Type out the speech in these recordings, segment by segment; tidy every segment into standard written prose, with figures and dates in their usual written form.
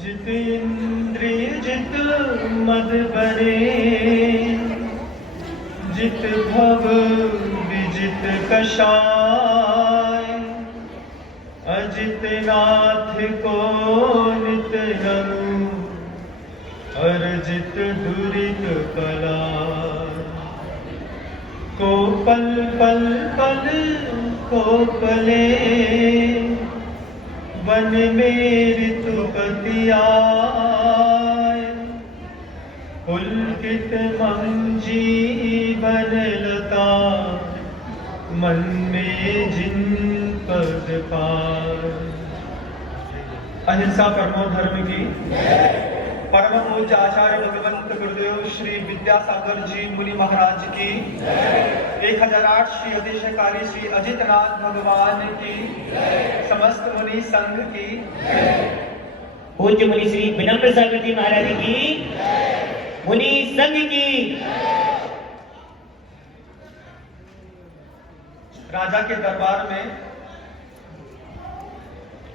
जित इंद्रिय जित मद बरे, जित भव विजित कषाय, अजित नाथ को नित नमु, अर्जित दुरित कलाय। को पल पल पल को पले, वन में ऋतुपति आए, पुलकित मंजीवन लता, मन में जिन पद पाए। अहिंसा परमो धर्म की। परम पूज्य आचार्य भगवंत गुरुदेव श्री विद्यासागर जी मुनि महाराज की। 1008 श्री अतिशयकारी श्री अजितनाथ भगवान की। समस्त मुनि संघ की। पूज्य मुनि श्री विनम्र सागर जी महाराज की, मुनि संघ की। राजा के दरबार में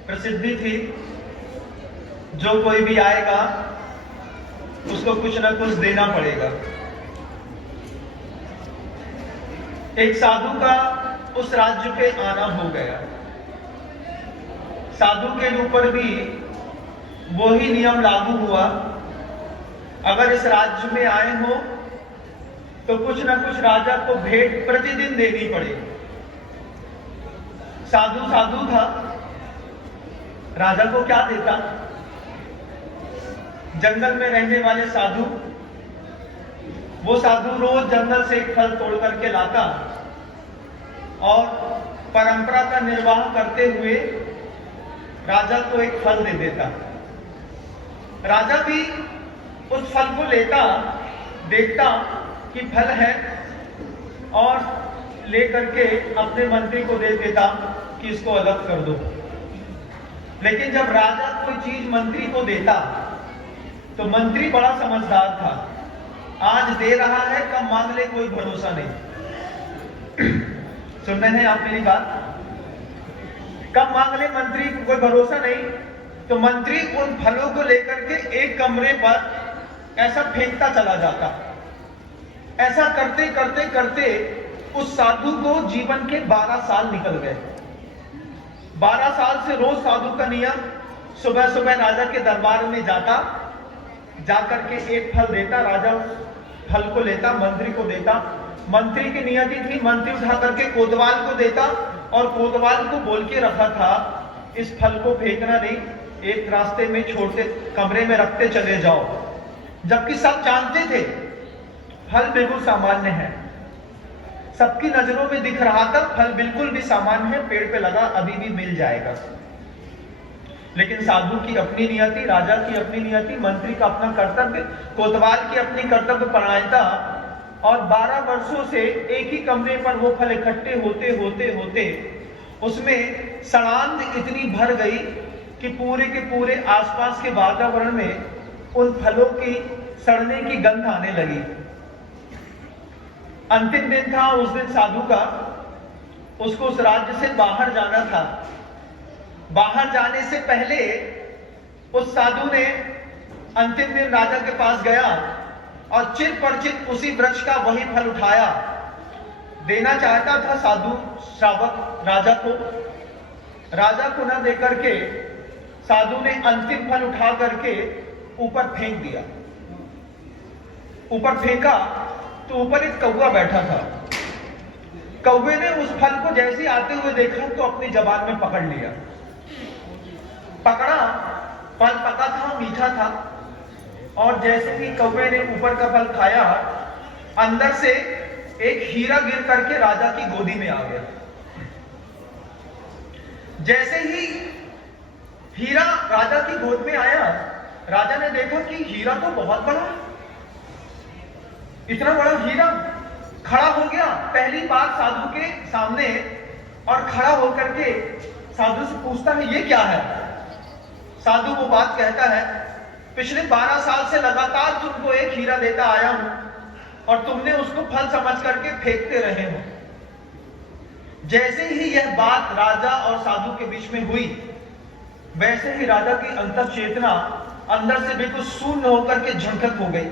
प्रसिद्धि थी, जो कोई भी आएगा उसको कुछ ना कुछ देना पड़ेगा। एक साधु का उस राज्य पे आना हो गया। साधु के ऊपर भी वही नियम लागू हुआ, अगर इस राज्य में आए हो तो कुछ ना कुछ राजा को भेंट प्रतिदिन देनी पड़ेगी। साधु साधु था, राजा को क्या देता? जंगल में रहने वाले साधु, वो साधु रोज जंगल से एक फल तोड़ करके लाता और परंपरा का निर्वाह करते हुए राजा को एक फल दे देता। राजा भी उस फल को लेता, देखता कि फल है और लेकर के अपने मंत्री को दे देता कि इसको अलग कर दो। लेकिन जब राजा कोई चीज मंत्री को देता तो मंत्री बड़ा समझदार था। आज दे रहा है, कब मांग ले कोई भरोसा नहीं। सुन रहे हैं आप मेरी बात? कब मांग ले मंत्री को कोई भरोसा नहीं। तो मंत्री उन फलों को लेकर के एक कमरे पर ऐसा फेंकता चला जाता। ऐसा करते करते करते उस साधु को जीवन के 12 साल निकल गए। 12 साल से रोज साधु का नियम, सुबह सुबह राजा के दरबार में जाता, जाकर के एक फल देता, राजा फल को लेता, मंत्री को देता। मंत्री की नियति थी, मंत्री उठा करके कोतवाल को देता और कोतवाल को बोल के रखा था इस फल को फेंकना नहीं, एक रास्ते में छोड़ते, कमरे में रखते चले जाओ। जबकि सब जानते थे फल बिल्कुल सामान्य है, सबकी नजरों में दिख रहा था फल बिल्कुल भी सामान्य है, पेड़ पे लगा, अभी भी मिल जाएगा। लेकिन साधु की अपनी नियति, राजा की अपनी नियति, मंत्री का अपना कर्तव्य, कोतवाल की अपनी कर्तव्य परायणता, और 12 वर्षों से एक ही कमरे पर वो फल इकट्ठे होते होते होते उसमें सड़ांध इतनी भर गई कि पूरे के पूरे आसपास के वातावरण में उन फलों की सड़ने की गंध आने लगी। अंतिम दिन था उस दिन साधु का, उसको उस राज्य से बाहर जाना था। बाहर जाने से पहले उस साधु ने अंतिम दिन राजा के पास गया और चिर परिचित उसी वृक्ष का वही फल उठाया, देना चाहता था साधु श्रावक राजा को। राजा को न देकर के साधु ने अंतिम फल उठा करके ऊपर फेंक दिया। ऊपर फेंका तो ऊपर एक कौवा बैठा था। कौवे ने उस फल को जैसे आते हुए देखा तो अपनी जबान में पकड़ लिया। पकड़ा, फल पका था, मीठा था, और जैसे ही कौवे ने ऊपर का फल खाया, अंदर से एक हीरा गिर करके राजा की गोदी में आ गया। जैसे ही हीरा राजा की गोद में आया, राजा ने देखा कि हीरा तो बहुत बड़ा है। इतना बड़ा हीरा खड़ा हो गया पहली बार साधु के सामने, और खड़ा होकर के साधु से पूछता है ये क्या है? साधु वो बात कहता है, पिछले 12 साल से लगातार तुमको एक हीरा देता आया हूं और तुमने उसको फल समझ करके फेंकते रहे हो। जैसे ही यह बात राजा और साधु के बीच में हुई, वैसे ही राजा की अंतः चेतना अंदर से बिल्कुल शून्य होकर के झंझट हो गई।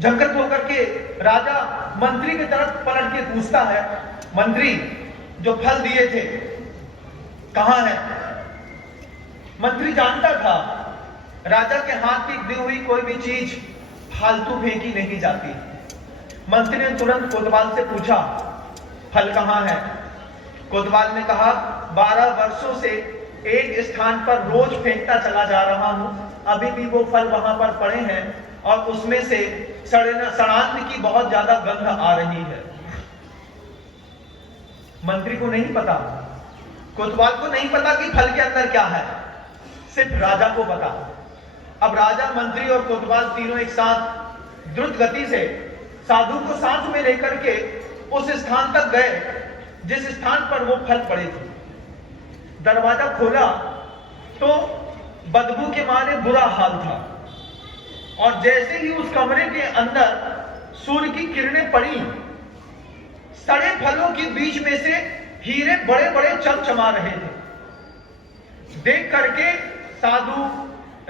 झंझट होकर के राजा मंत्री की तरफ पलट के पूछता है, मंत्री जो फल दिए थे कहां है? मंत्री जानता था राजा के हाथ की दी हुई कोई भी चीज फालतू फेंकी नहीं जाती। मंत्री ने तुरंत कोतवाल से पूछा, फल कहां है? कोतवाल ने कहा, 12 वर्षों से एक स्थान पर रोज फेंकता चला जा रहा हूं, अभी भी वो फल वहां पर पड़े हैं और उसमें से सड़ांत की बहुत ज्यादा गंध आ रही है। मंत्री को नहीं पता, कोतवाल को नहीं पता कि फल के अंदर क्या है, सिर्फ राजा को पता। अब राजा, मंत्री और कोतवाल तीनों एक साथ द्रुत गति से साधु को साथ में लेकर के उस स्थान तक गए जिस स्थान पर वो फल पड़े थे। दरवाजा खोला तो बदबू के मारे बुरा हाल था और जैसे ही उस कमरे के अंदर सूर्य की किरणें पड़ी, सड़े फलों के बीच में से हीरे बड़े बड़े चमचमा रहे थे। देख करके साधु,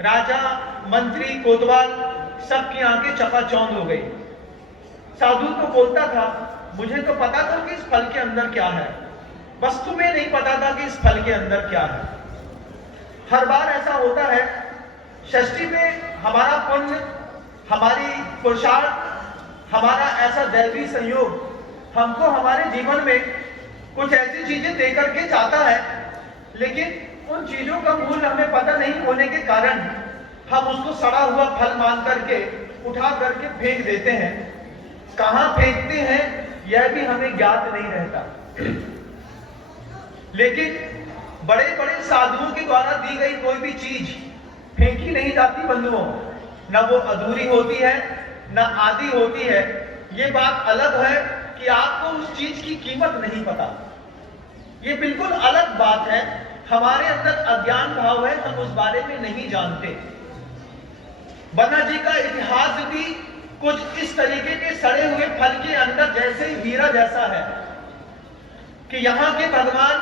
राजा, मंत्री, कोतवाल सबकी आंखें चकाचौंध हो गई। साधु तो बोलता था, मुझे तो पता था कि इस फल के अंदर क्या है, बस तुम्हें नहीं पता था कि इस फल के अंदर क्या है। हर बार ऐसा होता है, षष्ठी में हमारा पुण्य, हमारी पुरुषार्थ, हमारा ऐसा दैवी संयोग हमको हमारे जीवन में कुछ ऐसी चीजें देकर के जाता है, लेकिन उन चीजों का मूल्य हमें पता नहीं होने के कारण हम उसको सड़ा हुआ फल मान करके उठा करके फेंक देते हैं। कहां फेंकते हैं यह भी हमें ज्ञात नहीं रहता। लेकिन बड़े बड़े साधुओं के द्वारा दी गई कोई भी चीज फेंकी नहीं जाती बंधुओं, न वो अधूरी होती है न आधी होती है। ये बात अलग है कि आपको उस चीज की कीमत नहीं पता, ये बिल्कुल अलग बात है। हमारे अंदर अज्ञान भाव है, हम उस बारे में नहीं जानते। बन्ना जी का इतिहास भी कुछ इस तरीके के सड़े हुए फल के अंदर जैसे हीरा जैसा है कि यहाँ के भगवान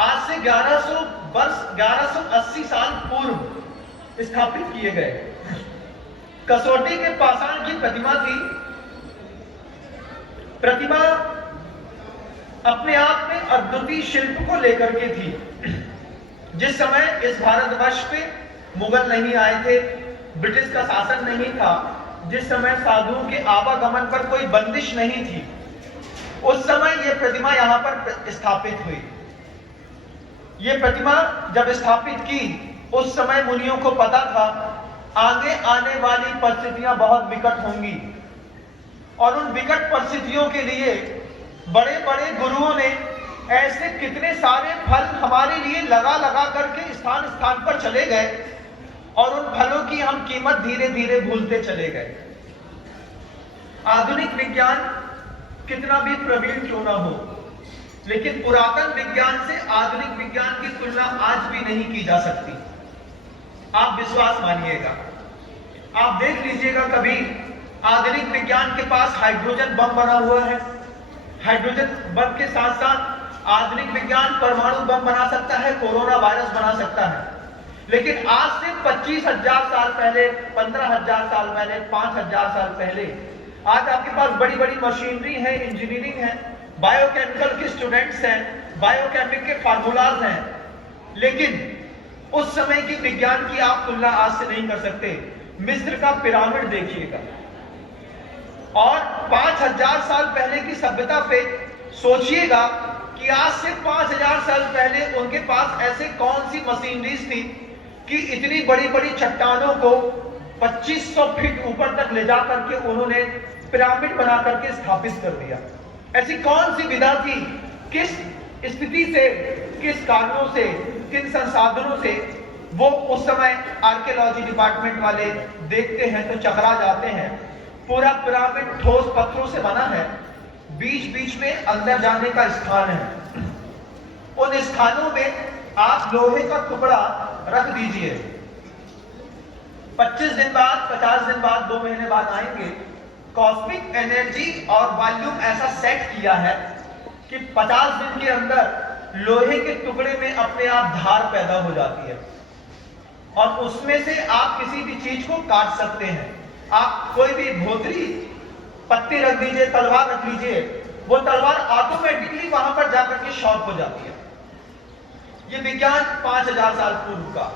आज से 1100 वर्ष 1180 साल पूर्व स्थापित किए गए। कसौटी के पाषाण की प्रतिमा थी। प्रतिमा अपने आप में अद्वितीय शिल्प को लेकर के थी। जिस समय इस भारतवर्ष पे मुगल नहीं आए थे, ब्रिटिश का शासन नहीं था, जिस समय साधुओं के आवागमन पर कोई बंदिश नहीं थी, उस समय यह प्रतिमा यहां पर स्थापित हुई। यह प्रतिमा जब स्थापित की, उस समय मुनियों को पता था आगे आने वाली परिस्थितियां बहुत विकट होंगी और उन विकट परिस्थितियों के लिए बड़े बड़े गुरुओं ने ऐसे कितने सारे फल हमारे लिए लगा लगा करके स्थान स्थान पर चले गए और उन फलों की हम कीमत धीरे धीरे भूलते चले गए। आधुनिक विज्ञान कितना भी प्रवीण क्यों ना हो, लेकिन पुरातन विज्ञान से आधुनिक विज्ञान की तुलना आज भी नहीं की जा सकती। आप विश्वास मानिएगा, आप देख लीजिएगा कभी आधुनिक विज्ञान के पास हाइड्रोजन बम बना हुआ है। हाइड्रोजन बम के साथ साथ आधुनिक विज्ञान परमाणु बम बना सकता है, कोरोना वायरस बना सकता है। लेकिन आज से 25,000 साल पहले, 15,000 साल पहले, 5,000 साल पहले आज आपके पास बड़ी बड़ी मशीनरी है, इंजीनियरिंग है, बायोकेमिकल के स्टूडेंट्स हैं, बायोकेमिक के फार्मूलाज हैं, लेकिन उस समय की विज्ञान की आप तुलना आज से नहीं कर सकते। मिस्र का पिरामिड देखिएगा और 5,000 साल पहले की सभ्यता पे सोचिएगा कि आज से 5,000 साल पहले उनके पास ऐसे कौन सी मशीनरीज थी कि इतनी बड़ी बड़ी चट्टानों को 2500 फीट ऊपर तक ले जा करके उन्होंने पिरामिड बना करके स्थापित कर दिया। ऐसी कौन सी विधा थी, किस स्थिति से, किस कारणों से, किन संसाधनों से वो उस समय आर्कियोलॉजी डिपार्टमेंट वाले देखते हैं तो चकरा जाते हैं। पूरा पिरामिड ठोस पत्थरों से बना है, बीच बीच में अंदर जाने का स्थान है। उन स्थानों में आप लोहे का टुकड़ा रख दीजिए, 25 दिन बाद, 50 दिन बाद, 2 महीने बाद आएंगे, कॉस्मिक एनर्जी और वॉल्यूम ऐसा सेट किया है कि 50 दिन के अंदर लोहे के टुकड़े में अपने आप धार पैदा हो जाती है। और उसमें से आप किसी भी चीज को काट सकते हैं। आप कोई भी भोतरी पत्ती रख दीजिए, तलवार रख लीजिए, वो तलवार ऑटोमेटिकली वहां पर जाकर के शॉर्प हो जाती है। ये विज्ञान 5000 साल पूर्व का,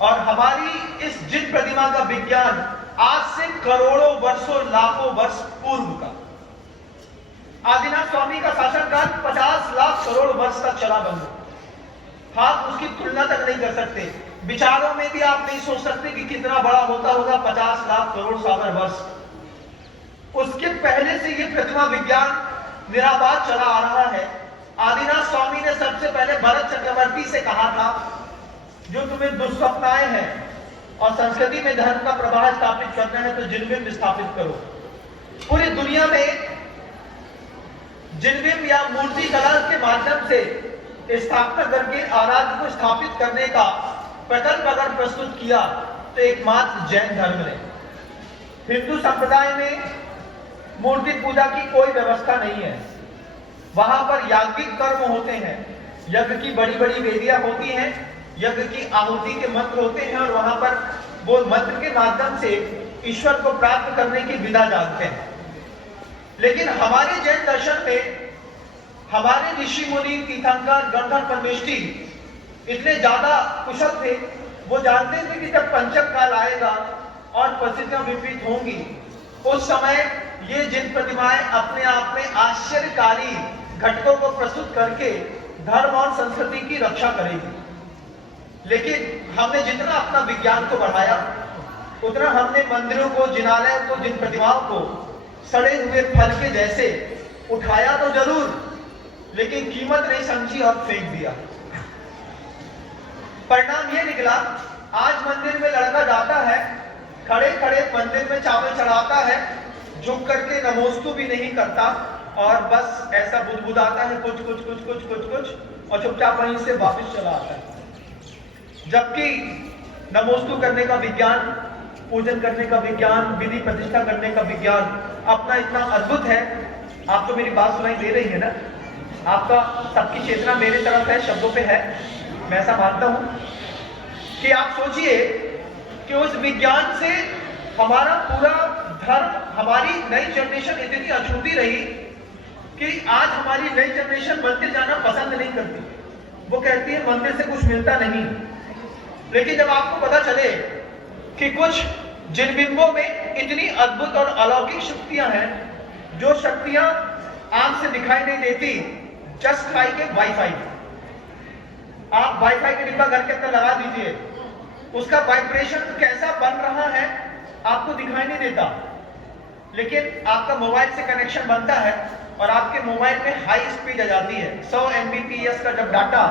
और हमारी इस जिन प्रतिमा का विज्ञान आज से करोड़ों वर्षों लाखों वर्ष पूर्व का। आदिनाथ स्वामी का शासनकाल 50 लाख करोड़ वर्ष तक चला बंधु। आप उसकी तुलना तक नहीं कर सकते, विचारों में भी आप नहीं सोच सकते कि कितना बड़ा होता होगा 50 लाख करोड़ सागर वर्ष। उसके पहले से ये प्रतिमा विज्ञान निराबाद चला आ रहा है। आदिनाथ स्वामी ने सबसे पहले भरत चक्रवर्ती से कहा था, जो तुम्हें दुष्सपनाएं हैं और संस्कृति में धर्म का प्रवाह स्थापित करना है तो जिनबिंब स्थापित करो। पूरी दुनिया में जिनबिंब या मूर्ति कला के माध्यम से स्थापना करके आराध्य को स्थापित करने का प्रकल्प अगर प्रस्तुत किया तो एकमात्र जैन धर्म ने। हिंदू संप्रदाय में मूर्ति पूजा की कोई व्यवस्था नहीं है। वहां पर याज्ञिक कर्म होते हैं, यज्ञ की बड़ी बड़ी वेदियां होती हैं, यज्ञ की आहुति के मंत्र होते हैं, और वहां पर वो मंत्र के माध्यम से ईश्वर को प्राप्त करने की विधा जानते हैं। लेकिन हमारे जैन दर्शन में हमारे ऋषि मुनि तीर्थंकर गंधर्व परमेष्ठी इतने ज्यादा कुशल थे, वो जानते थे कि जब पंचम काल आएगा और परिस्थितियां विपरीत होंगी, उस समय ये जिन प्रतिमाएं अपने आप में आश्चर्यकारी घटकों को प्रस्तुत करके धर्म और संस्कृति की रक्षा करेगी। लेकिन हमने जितना अपना विज्ञान को बढ़ाया, उतना हमने मंदिरों को, जिनालयों को, जिन प्रतिमाओं को सड़े हुए फल के जैसे उठाया तो जरूर, लेकिन कीमत नहीं समझी और फेंक दिया। परिणाम यह निकला, आज मंदिर में लड़का जाता है, खड़े खड़े मंदिर में चावल चढ़ाता है, झुक करके नमोस्तु भी नहीं करता, और बस ऐसा बुदबुदाता है कुछ कुछ कुछ कुछ कुछ कुछ और चुपचाप वहीं से वापस चला आता है। जबकि नमोस्तु करने का विज्ञान, पूजन करने का विज्ञान, विधि प्रतिष्ठा करने का विज्ञान अपना इतना अद्भुत है। आप तो मेरी बात सुनाई दे रही है ना, आपका सबकी चेतना मेरे तरफ है, शब्दों पे है। मैं ऐसा मानता हूं कि आप सोचिए कि उस विज्ञान से हमारा पूरा धर्म, हमारी नई जनरेशन इतनी अछूती रही कि आज हमारी नई जनरेशन मंदिर जाना पसंद नहीं करती। वो कहती है मंदिर से कुछ मिलता नहीं। लेकिन जब आपको पता चले कि कुछ जिनबिंबों में इतनी अद्भुत और अलौकिक शक्तियां हैं, जो शक्तियां आंख से दिखाई नहीं देती, जस्ट लाइक ए वाईफाई। आप वाईफाई का डिब्बा घर के अंदर लगा दीजिए, उसका वाइब्रेशन कैसा बन रहा है आपको दिखाई नहीं देता। लेकिन आपका मोबाइल से कनेक्शन बनता है और आपके मोबाइल में हाई स्पीड आ जाती है। 100 Mbps का जब डाटा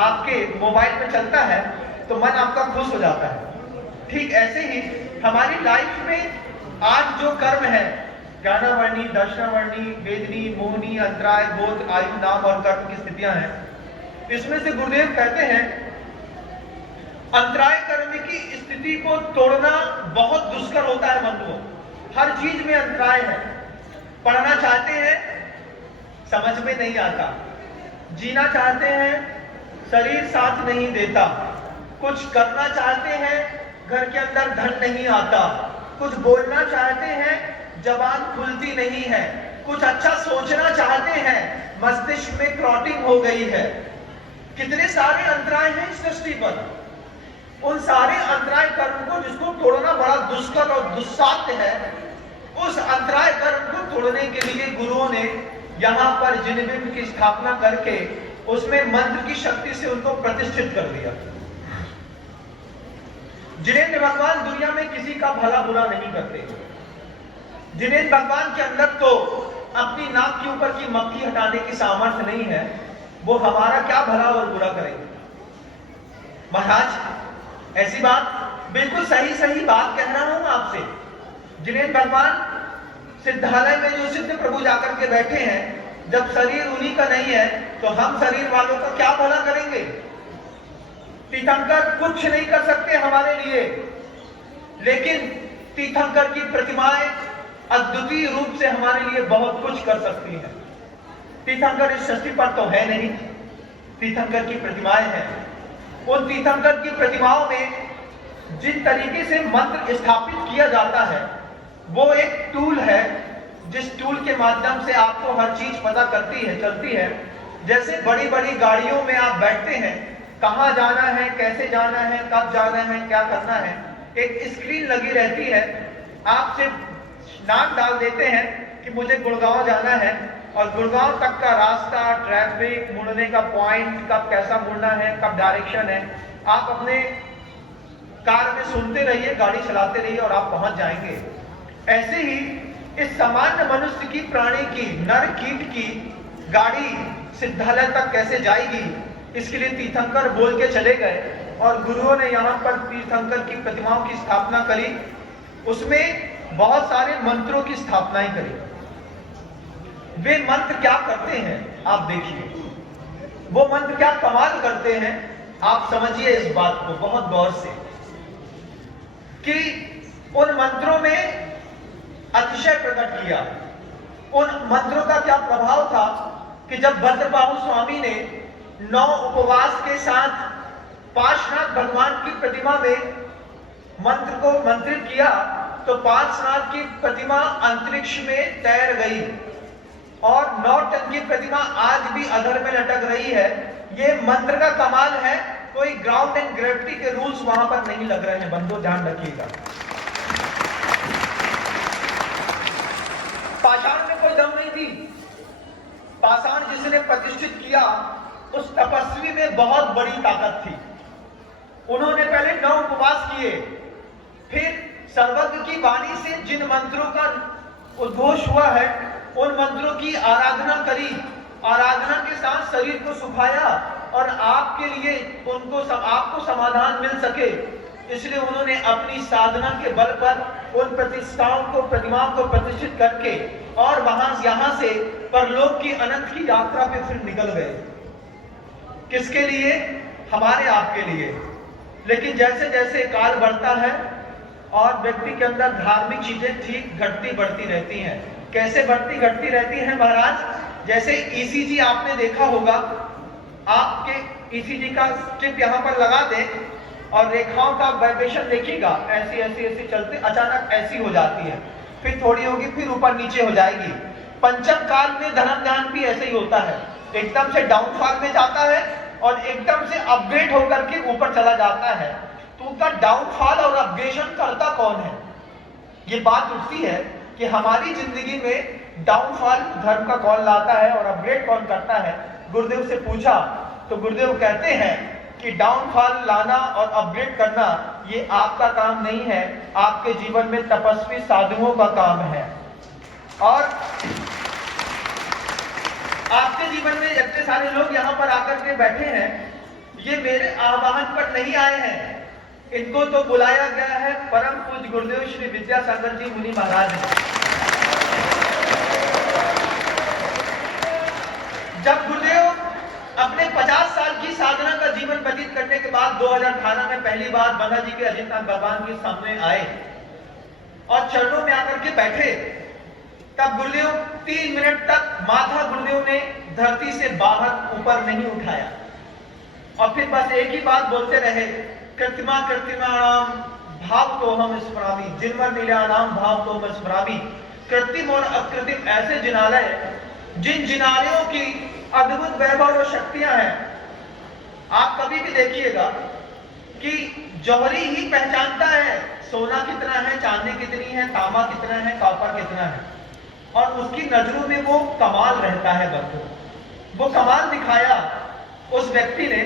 आपके मोबाइल में चलता है तो मन आपका खुश हो जाता है। ठीक ऐसे ही हमारी लाइफ में आज जो कर्म है, ज्ञानावर्णी, दर्शनावर्णी, वेदनी, मोहनी, अंतराय, बोध, आयु, नाम और कर्म की स्थितियां हैं। इसमें से गुरुदेव कहते हैं अंतराय कर्म की स्थिति को तोड़ना बहुत दुष्कर होता है बंधुओं। हर चीज में अंतराय है। पढ़ना चाहते हैं, समझ में नहीं आता। जीना चाहते हैं, शरीर साथ नहीं देता। कुछ करना चाहते हैं, घर के अंदर धन नहीं आता। कुछ बोलना चाहते हैं, जबान खुलती नहीं है। कुछ अच्छा सोचना चाहते हैं, मस्तिष्क में क्लॉटिंग हो गई है। कितने सारे अंतराय हैं इस सृष्टि पर। उन सारे अंतराय कर्म को जिसको तोड़ना बड़ा दुष्कर और दुस्साध्य है, उस अंतराय कर्म को तोड़ने के लिए गुरुओं ने यहां पर जिनबिंब की स्थापना करके उसमें मंत्र की शक्ति से उनको प्रतिष्ठित कर दिया। जिनेंद्र भगवान दुनिया में किसी का भला बुरा नहीं करते। जिनेंद्र भगवान के अंदर तो अपनी नाक के ऊपर की मक्खी हटाने की सामर्थ्य नहीं है, वो हमारा क्या भला और बुरा करेंगे। महाराज ऐसी बात, बिल्कुल सही बात कह रहा हूं आपसे। जिनेंद्र भगवान सिद्धालय में जो सिद्ध प्रभु जाकर के बैठे हैं, जब शरीर उन्हीं का नहीं है तो हम शरीर वालों का क्या भला करेंगे। तीर्थंकर कुछ नहीं कर सकते हमारे लिए, लेकिन तीर्थंकर की प्रतिमाएं अद्वितीय रूप से हमारे लिए बहुत कुछ कर सकती हैं। तीर्थंकर इस सृष्टि पर तो है नहीं, तीर्थंकर की प्रतिमाएं हैं। उन तीर्थंकर की प्रतिमाओं में जिन तरीके से मंत्र स्थापित किया जाता है वो एक टूल है, जिस टूल के माध्यम से आपको हर चीज पता चलती है। जैसे बड़ी बड़ी गाड़ियों में आप बैठते हैं, कहां जाना है, कैसे जाना है, कब जाना है, क्या करना है, एक स्क्रीन लगी रहती है। आप सिर्फ नाम डाल देते हैं कि मुझे गुड़गांव जाना है, और गुड़गांव तक का रास्ता, ट्रैफिक, मुड़ने का पॉइंट, कब कैसा मुड़ना है, कब डायरेक्शन है, आप अपने कार में सुनते रहिए, गाड़ी चलाते रहिए और आप पहुंच जाएंगे। ऐसे ही इस सामान्य मनुष्य की, प्राणी की, नर कीट की गाड़ी सिद्धालय तक कैसे जाएगी, इसके लिए तीर्थंकर बोल के चले गए और गुरुओं ने यहाँ पर तीर्थंकर की प्रतिमाओं की स्थापना करी। उसमें बहुत सारे मंत्रों की स्थापनाएं करी। वे मंत्र क्या करते हैं आप देखिए, वो मंत्र क्या कमाल करते हैं, आप समझिए इस बात को बहुत गौर से, कि उन मंत्रों में अतिशय प्रकट किया। उन मंत्रों का क्या प्रभाव था कि जब भद्रबाहु स्वामी ने 9 उपवास के साथ पार्श्वनाथ भगवान की प्रतिमा में मंत्र को मंत्रित किया, तो पार्श्वनाथ की प्रतिमा अंतरिक्ष में तैर गई और 9 टन की प्रतिमा आज भी अधर में लटक रही है। ये मंत्र का कमाल है, कोई ग्राउंड एंड ग्रेविटी के रूल्स वहां पर नहीं लग रहे हैं, बंधु ध्यान रखिएगा। पाषाण में कोई दम नहीं थी। पाषाण जिसने प्रतिष्ठित किया, उस तपस्वी में बहुत बड़ी ताकत थी। उन्होंने पहले 9 उपवास किए, फिर सर्वज्ञ की वाणी से जिन मंत्रों का उद्घोष हुआ है उन मंत्रों की आराधना करी। आराधना के साथ शरीर को सुखाया और आपके लिए आपको समाधान मिल सके, इसलिए उन्होंने अपनी साधना के बल पर उन प्रतिष्ठाओं को, प्रतिमाओं को प्रतिष्ठित करके और यहां से परलोक की अनंत की यात्रा पे फिर निकल गए। किसके लिए? हमारे आपके लिए। लेकिन जैसे जैसे काल बढ़ता है और व्यक्ति के अंदर धार्मिक चीजें ठीक घटती बढ़ती रहती हैं। कैसे बढ़ती घटती रहती हैं महाराज? जैसे ईसीजी आपने देखा होगा, आपके ईसीजी का स्ट्रिप यहां पर लगा दें और रेखाओं का वाइब्रेशन देखिएगा, ऐसी ऐसी ऐसी चलते अचानक ऐसी हो जाती है, फिर थोड़ी होगी, फिर ऊपर नीचे हो जाएगी। पंचम काल में धर्म ध्यान भी ऐसे ही होता है, एकदम से डाउनफॉल में जाता है और एकदम से अपग्रेड होकर के ऊपर चला जाता है। तो उनका डाउनफॉल और अपग्रेडेशन करता कौन है? ये बात उठती है कि हमारी जिंदगी में डाउनफॉल धर्म का कौन लाता है और अपग्रेड कौन करता है। गुरुदेव से पूछा तो गुरुदेव कहते हैं कि डाउनफॉल लाना और अपग्रेड करना ये आपका काम नहीं है, आपके जीवन में तपस्वी साधुओं का काम है। और आपके जीवन में इतने सारे लोग यहाँ पर आकर के बैठे हैं, ये मेरे आह्वान पर नहीं आए हैं, इनको तो बुलाया गया है परम पूज्य गुरुदेव श्री विद्यासागर जी मुनि महाराज ने। जब गुरुदेव अपने 50 साल की साधना का जीवन व्यतीत करने के बाद 2018 में पहली बार बाबा जी के अजितनाथ भगवान के सामने आए और चरणों में आकर के बैठे, तब गुरुदेव 3 मिनट तक माथा गुरुदेव ने धरती से बाहर ऊपर नहीं उठाया और फिर बस एक ही बात बोलते रहे, कृत्रिमा कृत्रिमाणाम भाव तो हम स्मरामी, जिनवर नीलानाम भाव तो हम स्मरामी। कृत्रिम और अकृत्रिम ऐसे जिनालय, जिन जिनालयों की अद्भुत वैभव और शक्तियां हैं। आप कभी भी देखिएगा कि जौहरी ही पहचानता है सोना कितना है, चांदी कितनी है, तांबा कितना है, कॉपर कितना है, और उसकी नजरों में वो कमाल रहता है। बंधु, वो कमाल दिखाया उस व्यक्ति ने।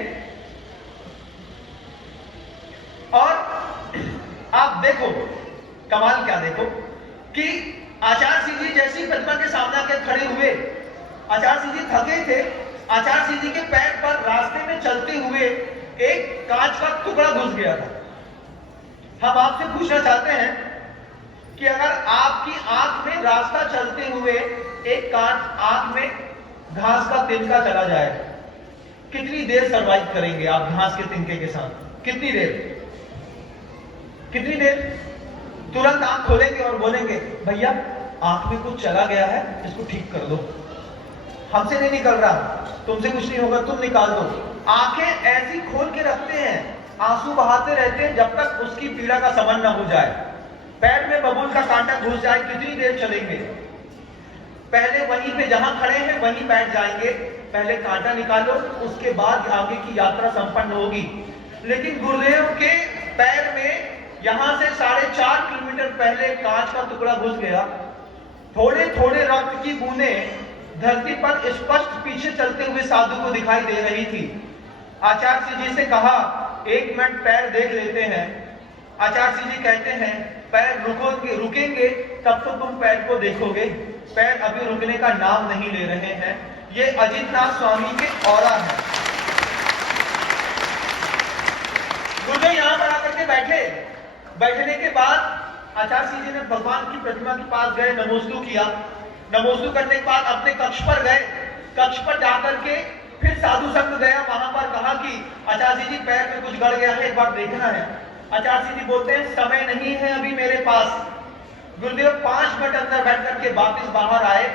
और आप देखो कमाल क्या, देखो कि आचार्य सिंह जी जैसी प्रतिमा के सामने आकर खड़े हुए, आचार्य सिंह जी थके थे, आचार्य सिंह जी के पैर पर रास्ते में चलते हुए एक कांच का टुकड़ा घुस गया था। हम आपसे पूछना चाहते हैं कि अगर आपकी आंख में रास्ता चलते हुए एक कांच आंख में घास का तिनका चला जाए, कितनी देर सरवाइव करेंगे आप घास के तिनके के साथ? कितनी देर? कितनी देर? तुरंत आंख खोलेंगे और बोलेंगे भैया आंख में कुछ चला गया है, इसको ठीक कर दो, हमसे नहीं निकल रहा, तुमसे कुछ नहीं होगा, तुम निकाल दो। आंखें ऐसी खोल के रखते हैं आंसू बहाते रहते हैं जब तक उसकी पीड़ा का शमन न हो जाए। पैर में बबूल का कांटा घुस जाए, कितनी देर चलेंगे? पहले वहीं पे जहां खड़े हैं वहीं बैठ जाएंगे, पहले कांटा निकालो, उसके बाद आगे की यात्रा संपन्न होगी। लेकिन गुरुदेव के पैर में यहां से 4.5 किलोमीटर पहले कांच का टुकड़ा घुस गया। थोड़े थोड़े रक्त की बूंदें धरती पर स्पष्ट पीछे चलते हुए साधु को दिखाई दे रही थी। आचार्य जी से कहा, 1 मिनट पैर देख लेते हैं। आचार्य जी कहते हैं, पैर रुकेंगे तब तो तुम पैर को देखोगे, पैर अभी रुकने का नाम नहीं ले रहे हैं। ये अजितनाथ स्वामी के औरा है। गुरुदेव यहां पर आकर के बैठने के बाद आचार्य जी ने भगवान की प्रतिमा के पास गए, नमोस्तु किया। नमोस्तु करने के बाद अपने कक्ष पर गए। कक्ष पर जाकर के फिर साधु संग गया, वहां पर कहा कि आचार्य जी पैर में कुछ गड़ गया है, एक बार देखना है। आचार्य जी बोलते हैं, समय नहीं है अभी मेरे पास। गुरुदेव 5 मिनट अंदर बैठ करके वापिस बाहर आए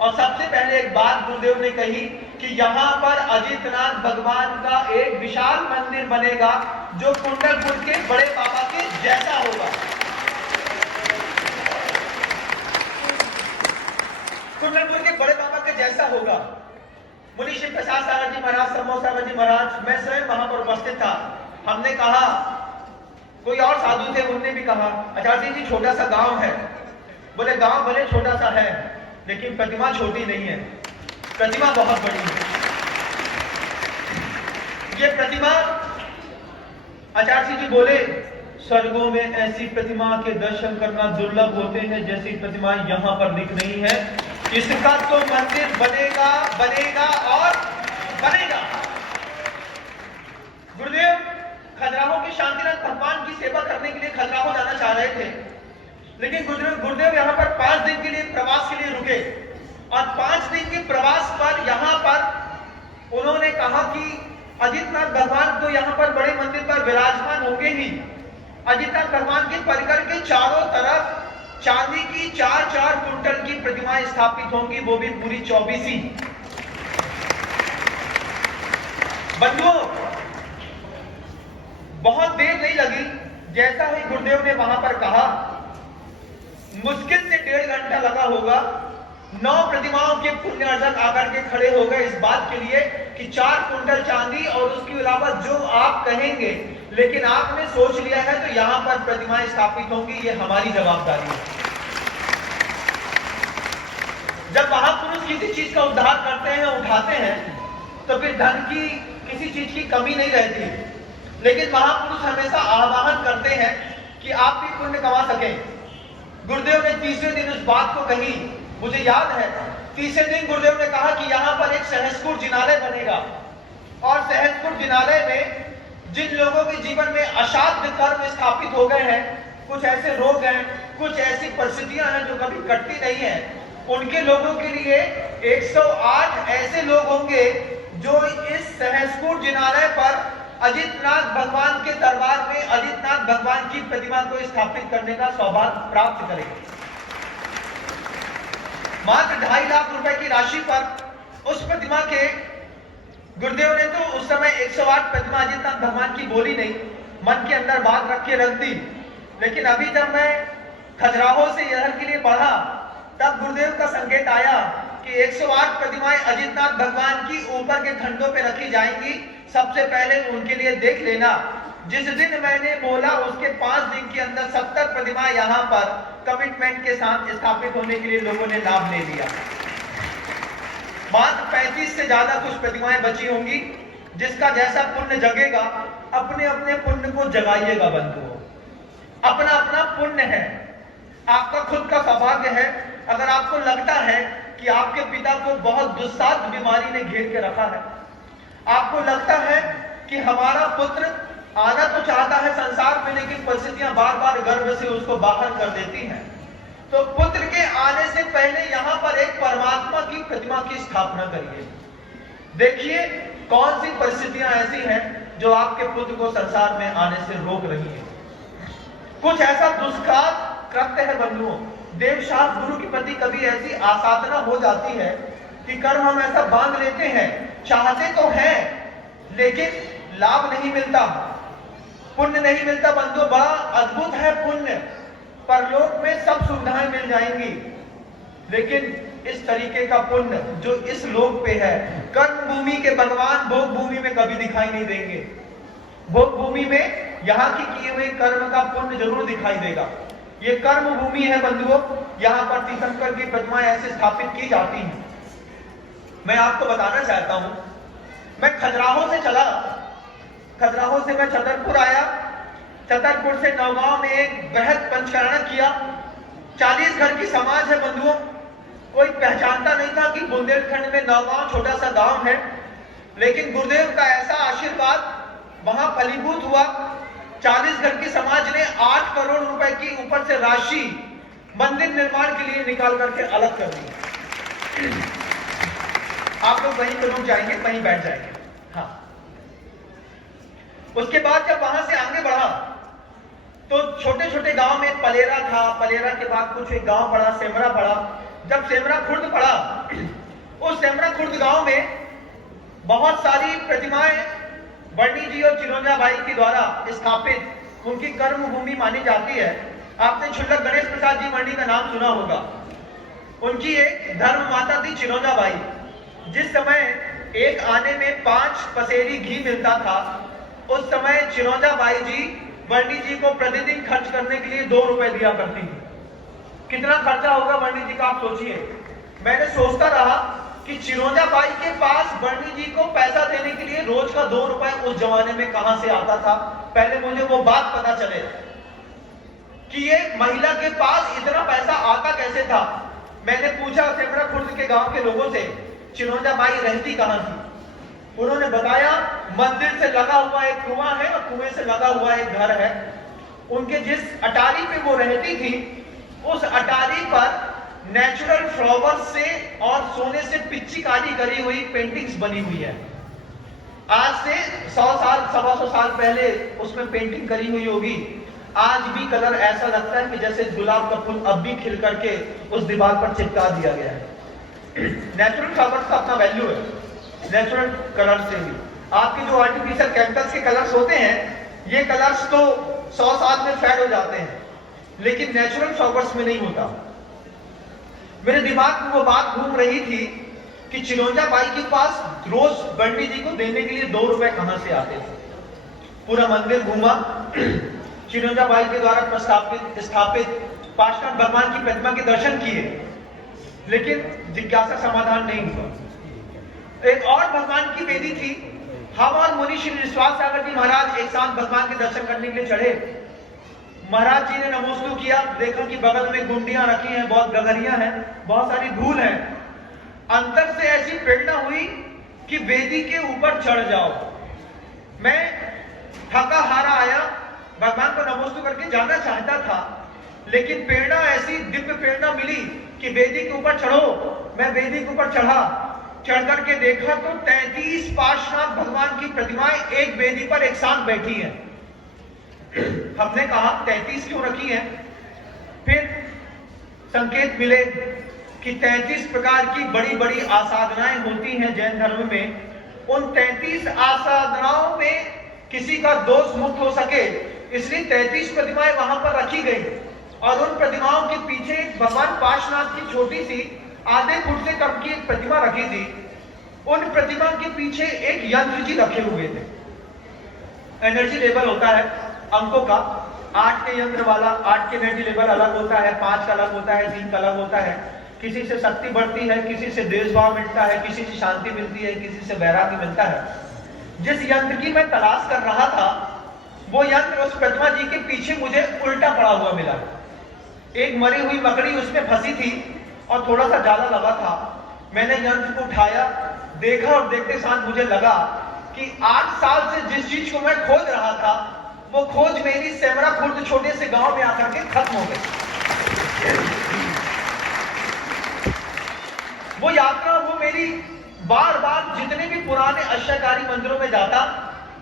और सबसे पहले एक बात गुरुदेव ने कही कि यहाँ पर अजितनाथ भगवान का एक विशाल मंदिर बनेगा जो कुंडलपुर के बड़े बाबा के जैसा होगा। कुंडलपुर के बड़े बाबा के जैसा होगा। मुनि शिव प्रसाद सागर जी महाराज, समोसा जी महाराज, मैं स्वयं वहां पर उपस्थित था। हमने कहा, कोई और साधु थे, उन्होंने भी कहा, आचार्य जी छोटा सा गांव है। बोले गांव भले छोटा सा है लेकिन प्रतिमा छोटी नहीं है, प्रतिमा बहुत बड़ी है। ये प्रतिमा, आचार्य जी बोले, स्वर्गों में ऐसी प्रतिमा के दर्शन करना दुर्लभ होते हैं जैसी प्रतिमा यहां पर दिख रही है। इसका तो मंदिर बनेगा बनेगा और बनेगा। गुरुदेव खजुराहो के शांतिनाथ भगवान की सेवा करने के लिए खजुराहो जाना चाह रहे थे, लेकिन गुरुदेव यहाँ पर 5 दिन के लिए प्रवास के लिए रुके और 5 दिन के प्रवास पर यहाँ पर उन्होंने कहा कि अजितनाथ भगवान तो यहाँ पर बड़े मंदिर पर विराजमान होंगे ही। अजितनाथ भगवान के परिकर के चारों तरफ चांदी की 4-4 कुंटल की प्रतिमाएं स्थापित होंगी, वो भी पूरी 24 बंधुओं, बहुत देर नहीं लगी। जैसा ही गुरुदेव ने वहां पर कहा, मुश्किल से 1.5 घंटा लगा होगा। 9 प्रतिमाओं के पुण्य अर्चक आकर के खड़े हो गए इस बात के लिए कि 4 कुंटल चांदी और उसके अलावा जो आप कहेंगे, लेकिन आपने सोच लिया है तो यहां पर प्रतिमाएं स्थापित होंगी, ये हमारी जवाबदारी है। जब महापुरुष किसी चीज का उद्धार करते हैं, उठाते हैं, तो फिर धन की किसी चीज की कमी नहीं रहती। लेकिन महापुरुष हमेशा आह्वान करते हैं कि आप भी पुण्य कमा सकें। गुरुदेव ने तीसरे दिन उस बात को कही, मुझे याद है, तीसरे दिन गुरुदेव ने कहा कि यहाँ पर एक सहस्त्रकूट जिनालय बनेगा और सहस्त्रकूट जिनालय में जिन लोगों के जीवन में असाध्य कर्म स्थापित हो गए हैं, कुछ ऐसे रोग हैं, कुछ ऐसी परिस्थितियां हैं जो कभी कटती नहीं है, उनके लोगों के लिए 108 ऐसे लोग होंगे जो इस सहस्त्रकूट जिनालय पर अजितनाथ भगवान के दरबार में अजितनाथ भगवान की प्रतिमा को स्थापित करने का सौभाग्य प्राप्त करेंगे। मात्र 2.5 लाख रुपए की राशि पर उस प्रतिमा के गुरुदेव ने तो उस समय 108 प्रतिमा अजितनाथ भगवान की बोली नहीं, मन के अंदर बात रख के रख दी। लेकिन अभी जब मैं खजुराहो से इधर के लिए बढ़ा, तब गुरुदेव का संकेत आया कि 108 प्रतिमाएं अजितनाथ भगवान की ऊपर के खंडों पे रखी जाएंगी। सबसे पहले उनके लिए देख लेना। जिस दिन मैंने बोला उसके 5 दिन के अंदर 70 प्रतिमाएं यहाँ पर कमिटमेंट के साथ स्थापित होने के लिए लोगों ने लाभ ले लिया। मात्र 35 से ज्यादा कुछ प्रतिमाएं बची होंगी। जिसका जैसा पुण्य जगेगा, अपने अपने पुण्य को जगाइएगा बंधुओं। अपना अपना पुण्य है, आपका खुद का सौभाग्य है। अगर आपको लगता है कि आपके पिता को बहुत दुस्साध्य बीमारी ने घेर के रखा है, आपको लगता है कि हमारा पुत्र आना तो चाहता है संसार में, लेकिन परिस्थितियां बार बार गर्भ से उसको बाहर कर देती हैं, तो पुत्र के आने से पहले यहां पर एक परमात्मा की प्रतिमा की स्थापना करिए। देखिए कौन सी परिस्थितियां ऐसी हैं जो आपके पुत्र को संसार में आने से रोक रही है। कुछ ऐसा दुष्काल कृत्य है बंधुओं, देवशास्त्र गुरु के प्रति कभी ऐसी आसाधना हो जाती है कि कर्म हम ऐसा बांध लेते हैं, चाहते तो हैं लेकिन लाभ नहीं मिलता। पुण्य नहीं मिलता बंधु, बड़ा अद्भुत है पुण्य। परलोक में सब सुविधाएं मिल जाएंगी, लेकिन इस तरीके का पुण्य जो इस लोक पे है, कर्म भूमि के भगवान भोग भूमि में कभी दिखाई नहीं देंगे। भोग भूमि में यहाँ की किए हुए कर्म का पुण्य जरूर दिखाई देगा। ये कर्म भूमि है बंधुओं, यहाँ पर तीर्थंकर की प्रतिमाएं ऐसे स्थापित की जाती हैं। मैं आपको बताना चाहता हूं, मैं खजुराहो से चला, खजुराहो से मैं छतरपुर आया, छतरपुर से नौगांव में एक बृहद पंचकरण किया। 40 घर की समाज है बंधुओं। कोई पहचानता नहीं था कि बुंदेलखंड में नौगांव छोटा सा गांव है, लेकिन गुरुदेव का ऐसा आशीर्वाद वहां फलीभूत हुआ। 40 घर की समाज ने 8 करोड़ रुपए की ऊपर से राशि मंदिर निर्माण के लिए निकाल करके अलग कर दी। आप लोग वहीं पे रुक जाएंगे, वहीं बैठ जाएंगे। हाँ, उसके बाद जब वहां से आगे बढ़ा तो छोटे छोटे गांव में पलेरा था, पलेरा के बाद कुछ एक गांव पड़ा, सेमरा पड़ा। जब सेमरा खुर्द पड़ा, उस सेमरा खुर्द गांव में बहुत सारी प्रतिमाएं बर्नी जी और चिरौंजा बाई के द्वारा स्थापित उनकी कर्म भूमि मानी जाती है। आपने क्षुल्लक गणेश प्रसाद जी वर्णी का नाम सुना होगा। उनकी एक धर्म माता थी चिरौंजा बाई। जिस समय एक आने में 5 पसेरी घी मिलता था, उस समय चिरौंजा बाई जी वर्णी जी को प्रतिदिन खर्च करने के लिए 2 रुपए दिया करती थी। कितना खर्चा होगा वर्णी जी का आप सोचिए। मैंने सोचता रहा कि चिरौंजा बाई के पास वर्णी जी को पैसा देने के लिए रोज का 2 रुपए उस जमाने में कहां से आता था। पहले मुझे वो बात पता चले कि ये महिला के पास इतना पैसा आता कैसे था। मैंने पूछा सेमरा खुर्द के गांव के लोगों से, चिरौंजा बाई रहती कहां थी। उन्होंने बताया मंदिर से लगा हुआ एक कुआं है और कुएं से लगा हुआ एक घर है। उनके जिस अटारी पे वो रहती थी, उस अटारी पर नेचुरल फ्लावर से और सोने से पिच्चीकारी करी हुई पेंटिंग्स बनी हुई है। आज से 100 साल 125 साल पहले उसमें पेंटिंग करी हुई होगी। आज भी कलर ऐसा लगता है कि जैसे गुलाब का फूल अब भी खिल करके उस दीवार पर चिपका दिया गया है। नेचुरल फ्लावर्स का अपना वैल्यू है, नेचुरल कलर से भी। आपके जो आर्टिफिशियल केमिकल्स के कलर्स होते हैं, ये कलर्स तो 100 साल में फेड हो जाते हैं, लेकिन नेचुरल फ्लावर्स में नहीं होता। मेरे दिमाग में वो बात घूम रही थी कि चिरौंजा बाई के पास रोज बंडी जी को देने के लिए 2 रुपए कहां से आते थे। पूरा मंदिर घूमा, चिरौंजा बाई के द्वारा स्थापित पांचनाथ भगवान की प्रतिमा के दर्शन किए, लेकिन जिज्ञासा समाधान नहीं हुआ। एक और भगवान की वेदी थी। हम और मुनि श्री विश्वास सागर जी महाराज एक साथ भगवान के दर्शन करने के लिए चढ़े। महाराज जी ने नमोस्तु किया, देखा कि बगल में गुंडियां रखी हैं, बहुत गगरियां हैं, बहुत सारी धूल है। अंतर से ऐसी प्रेरणा हुई कि वेदी के ऊपर चढ़ जाओ। मैं थका हारा आया, भगवान को नमोस्तु करके जाना चाहता था, लेकिन प्रेरणा ऐसी दिव्य प्रेरणा मिली कि वेदी के ऊपर चढ़ो। मैं वेदी के ऊपर चढ़ा, चढ़ करके देखा तो 33 पार्श्वनाथ भगवान की प्रतिमाएं एक वेदी पर एक साथ बैठी हैं। हमने कहा 33 क्यों रखी है? फिर संकेत मिले कि 33 प्रकार की बड़ी बड़ी आसाधनाएं होती हैं जैन धर्म में। उन 33 आसाधनाओं में किसी का दोष मुक्त हो सके, इसलिए 33 प्रतिमाएं वहां पर रखी गई। और उन प्रतिमाओं के पीछे भगवान पार्श्वनाथ की छोटी सी आधे फुट से कम की एक प्रतिमा रखी थी। उन प्रतिमा के पीछे एक यंत्र जी रखे हुए थे। एनर्जी लेवल होता है अंकों का, 8 के यंत्र वाला, 8 के एनर्जी लेवल अलग होता है, 5 का अलग होता है, 3 का अलग होता है। किसी से शक्ति बढ़ती है, किसी से देशभाव मिलता है, किसी से शांति मिलती है, किसी से वैराग्य मिलता है। जिस यंत्र की मैं तलाश कर रहा था, वो यंत्र उस प्रतिमा जी के पीछे मुझे उल्टा पड़ा हुआ मिला। एक मरी हुई मकड़ी उसमें फंसी थी और थोड़ा सा जाला लगा था। मैंने यंत्र को उठाया, देखा और देखते साथ मुझे लगा कि 8 साल से जिस चीज को मैं खोज रहा था, वो खोज मेरी सेमरा खुर्द छोटे से गांव में आकर के खत्म हो गई। वो यात्रा, वो मेरी बार बार जितने भी पुराने आश्चर्यकारी मंदिरों में जाता,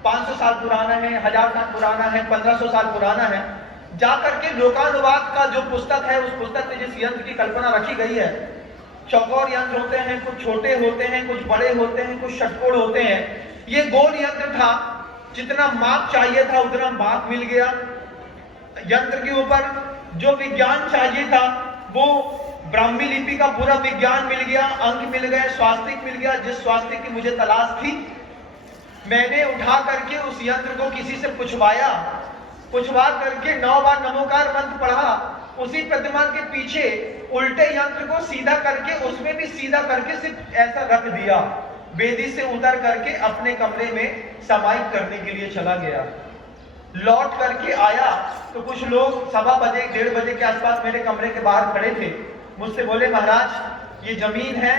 500 साल पुराना है, 1000 साल पुराना है, 1500 साल पुराना है, जाकर के लोकानुवाद का जो पुस्तक है, उस पुस्तक में जिस यंत्र की कल्पना रखी गई है, चौकोर यंत्र होते हैं, कुछ छोटे होते हैं, कुछ बड़े होते हैं, कुछ षटकोण होते हैं। ये गोल यंत्र था। जितना माप चाहिए था उतना माप मिल गया। यंत्र के ऊपर जो विज्ञान चाहिए था वो ब्राह्मी लिपि का पूरा विज्ञान मिल गया, अंक मिल गए, स्वास्तिक मिल गया। जिस स्वास्तिक की मुझे तलाश थी मैंने उठा करके उस यंत्र को किसी से पुछवा करके 9 बार नमोकार मंत्र पढ़ा। उसी प्रतिमा के पीछे उल्टे यंत्र को सीधा करके उसमें भी सीधा करके सिर्फ ऐसा रख दिया। वेदी से उतर करके अपने कमरे में समाहित करने के लिए चला गया। लौट करके आया तो कुछ लोग 1:15 बजे के आसपास मेरे कमरे के बाहर खड़े थे। मुझसे बोले, महाराज ये जमीन है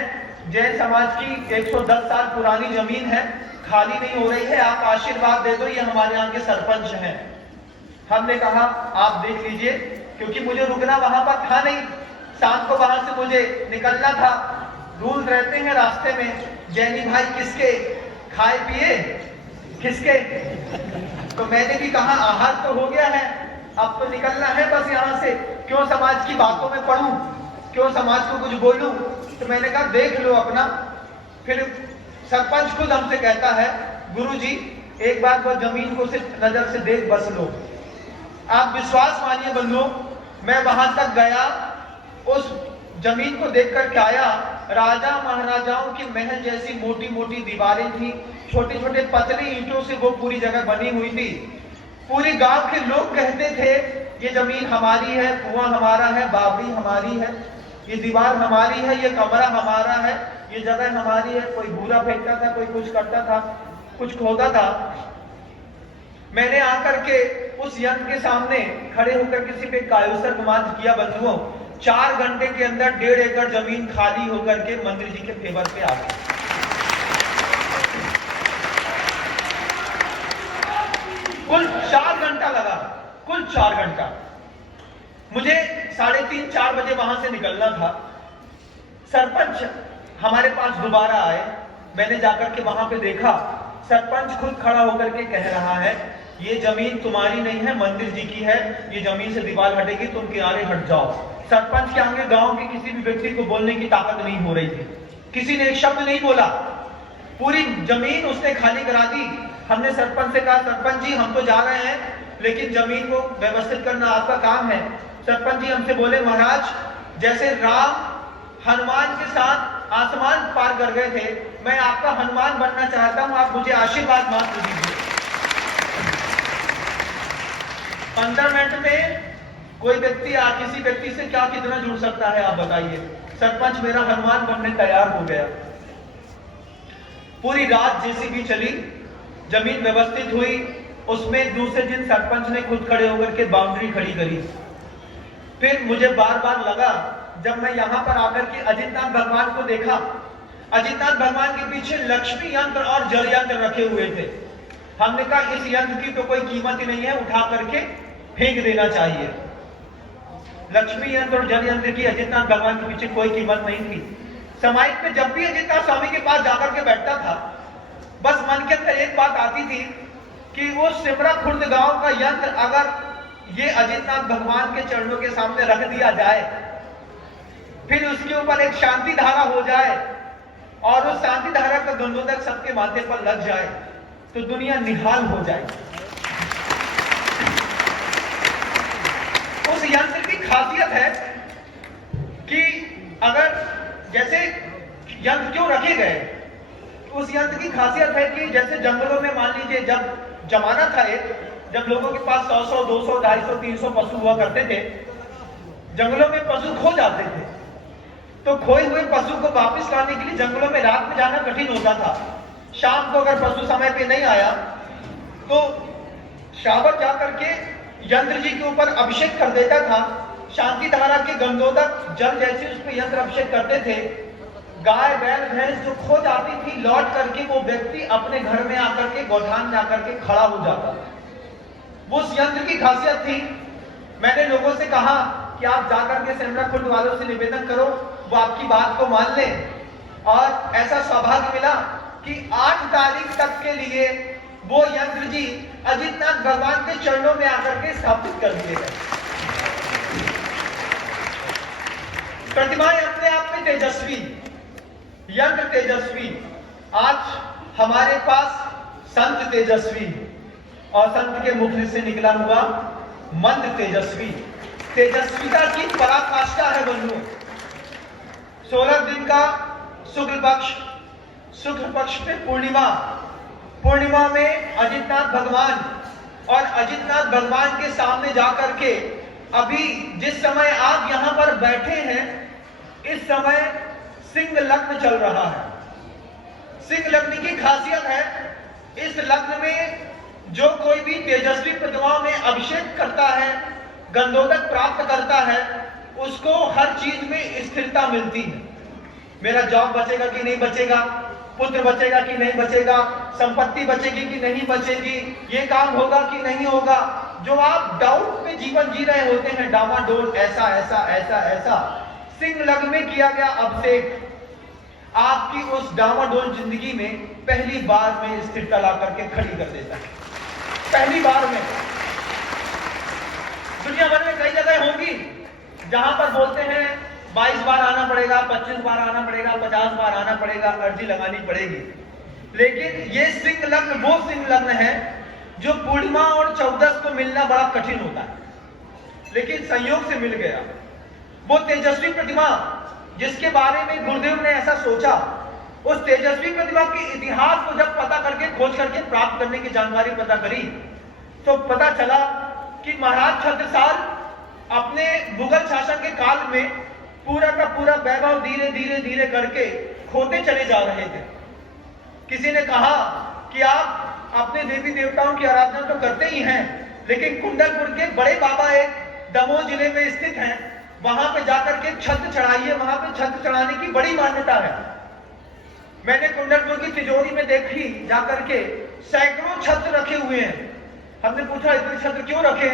जैन समाज की 110 साल पुरानी जमीन है, खाली नहीं हो रही है, आप आशीर्वाद दे दो, ये हमारे यहाँ के सरपंच हैं। हमने कहा आप देख लीजिए, क्योंकि मुझे रुकना वहां पर था नहीं, शाम को वहां से मुझे निकलना था। रूल रहते हैं रास्ते में, जैनी भाई किसके, खाए पिए किसके। तो मैंने भी कहा आहार तो हो गया है, अब तो निकलना है बस यहाँ से, क्यों समाज की बातों में पढ़ूं, क्यों समाज को कुछ बोलूं। तो मैंने कहा देख लो अपना। फिर सरपंच खुद हमसे कहता है, गुरुजी एक बार वो जमीन को सिर्फ नजर से देख बस लो। आप विश्वास मानिए बंधुओं, मैं वहां तक गया, उस जमीन को देख कर के आया। राजा महाराजाओं की महल जैसी मोटी मोटी दीवारें थी, छोटे छोटे पतले ईंटों से वो पूरी जगह बनी हुई थी। पूरे गांव के लोग कहते थे ये जमीन हमारी है, कुआं हमारा है, बावड़ी हमारी है, ये दीवार हमारी है, ये कमरा हमारा है, ये जगह हमारी है। कोई बूरा फेंकता था, कोई कुछ करता था, कुछ खोदा था। मैंने आकर के उस यंत्र के सामने खड़े होकर किसी पे कायुसर गुमान किया बंधुओं। 4 घंटे के अंदर 1.5 एकड़ जमीन खाली होकर के मंदिर जी के फेवर पे आ गई। कुल 4 घंटा लगा, कुल 4 घंटा। मुझे 3:30-4 बजे वहां से निकलना था। सरपंच हमारे पास दोबारा आए, मैंने जाकर के वहां पे देखा, सरपंच खुद खड़ा होकर के कह रहा है ये जमीन तुम्हारी नहीं है, मंदिर जी की है, ये जमीन से दीवार हटेगी, तुम किनारे हट जाओ। सरपंच के आगे गांव के किसी भी व्यक्ति को बोलने की ताकत नहीं हो रही थी, किसी ने एक शब्द नहीं बोला, पूरी जमीन उसने खाली करा दी। हमने सरपंच से कहा, सरपंच जी हम तो जा रहे हैं, लेकिन जमीन को व्यवस्थित करना आपका काम है। सरपंच जी हमसे बोले, महाराज जैसे राम हनुमान के साथ आसमान पार कर गए थे, मैं आपका हनुमान बनना चाहता हूं, आप मुझे आशीर्वाद मात्र दीजिए। 15 मिनट में कोई व्यक्ति किसी व्यक्ति से क्या कितना जुड़ सकता है आप बताइए। सरपंच मेरा हनुमान बनने तैयार हो गया। पूरी रात जेसीबी चली, जमीन व्यवस्थित हुई। उसमें दूसरे दिन सरपंच ने खुद खड़े होकर के बाउंड्री खड़ी करी। फिर मुझे बार बार लगा, जब मैं यहां पर आकर के अजितनाथ भगवान को देखा, अजितनाथ भगवान के पीछे लक्ष्मी यंत्र और जल यंत्र रखे हुए थे। हमने कहा इस यंत्र की तो कोई कीमत ही नहीं है, उठा करके फेंक देना चाहिए। लक्ष्मी यंत्र और जल यंत्र की अजितनाथ भगवान के पीछे कोई कीमत नहीं थी। समाज में जब भी अजितनाथ स्वामी के पास जाकर के बैठता था, बस मन के अंदर एक बात आती थी कि वो सिमरा खुर्द गांव का यंत्र अगर ये अजितनाथ भगवान के चरणों के सामने रख दिया जाए, फिर उसके ऊपर एक शांति धारा हो जाए और उस शांति धारा का गंगोदक सबके माथे पर लग जाए तो दुनिया निहाल हो जाए। उस यंत्र की खासियत है कि अगर जैसे यंत्र क्यों रखे गए, उस यंत्र की खासियत है कि जैसे जंगलों में मान लीजिए जब जमाना था जब लोगों के पास 100, 200, 250, 300 पशु हुआ करते थे, जंगलों में पशु खो जाते थे, तो खोए हुए पशु को वापस लाने के लिए जंगलों में रात में जाना कठिन होता था। शाम को अगर पशु समय पे नहीं आया तो शावक जाकर के यंत्र जी के ऊपर अभिषेक कर देता था। शांति धारा के गंगोदक जल जैसे उस पर यंत्र अभिषेक करते थे। गाय बैल भैंस जो खो जाती थी, लौट करके वो व्यक्ति अपने घर में आकर के गौठान में आकर के खड़ा हो जाता। वो उस यंत्र की खासियत थी। मैंने लोगों से कहा कि आप जाकर के सेमरा खुर्द वालों से निवेदन करो, वो आपकी बात को मान लें। और ऐसा सौभाग्य मिला कि 8 तारीख तक के लिए वो यंत्र जी अजितनाथ भगवान के चरणों में आकर के स्थापित कर दिए गए। प्रतिमाएं अपने आप में तेजस्वी, यंत्र तेजस्वी। आज हमारे पास संत तेजस्वी, और संत के मुख से निकला हुआ मंद तेजस्वी, तेजस्विता की पराकाष्ठा है बंधु। 16 दिन का शुक्ल पक्ष में पूर्णिमा, पूर्णिमा में अजितनाथ भगवान, और अजितनाथ भगवान के सामने जाकर के अभी जिस समय आप यहां पर बैठे हैं, इस समय सिंह लग्न चल रहा है। सिंह लग्न की खासियत है, इस लग्न में जो कोई भी तेजस्वी प्रतिमाओं में अभिषेक करता है, गंधोदक प्राप्त करता है, उसको हर चीज में स्थिरता मिलती है। मेरा जॉब बचेगा कि नहीं बचेगा, पुत्र बचेगा कि नहीं बचेगा, संपत्ति बचेगी कि नहीं बचेगी, ये काम होगा कि नहीं होगा, जो आप डाउट में जीवन जी रहे होते हैं, डामाडोल, ऐसा ऐसा ऐसा ऐसा, सिंह लग्न में किया गया अभिषेक आपकी उस डामाडोल जिंदगी में पहली बार में स्थिरता ला करके खड़ी कर देता है। पहली बार में। दुनिया भर में कई जगह होंगी जहां पर बोलते हैं 22 बार आना पड़ेगा, 25 बार आना पड़ेगा, 50 बार आना पड़ेगा, अर्जी लगानी पड़ेगी। लेकिन ये सिंह लग्न वो सिंह लग्न है जो पूर्णिमा और 14 को मिलना बड़ा कठिन होता है, लेकिन संयोग से मिल गया। वो तेजस्वी प्रतिमा जिसके बारे में गुरुदेव ने ऐसा सोचा, उस तेजस्वी प्रतिमा के इतिहास को जब पता करके खोज करके प्राप्त करने की जानकारी पता करी, तो पता चला कि महाराज छत्रसाल अपने मुगल शासन के काल में पूरा का पूरा वैभव धीरे धीरे धीरे करके खोते चले जा रहे थे। किसी ने कहा कि आप अपने देवी देवताओं की आराधना तो करते ही हैं, लेकिन कुंडलपुर के बड़े बाबा एक दमोह जिले में स्थित हैं, वहां पे जाकर के छत्र चढ़ाइए, वहां पे छत्र चढ़ाने की बड़ी मान्यता है। मैंने कुंडलपुर की तिजोरी में देखी जाकर के, सैकड़ों छत्र रखे हुए हैं। हमने पूछा इतने छत्र क्यों रखे?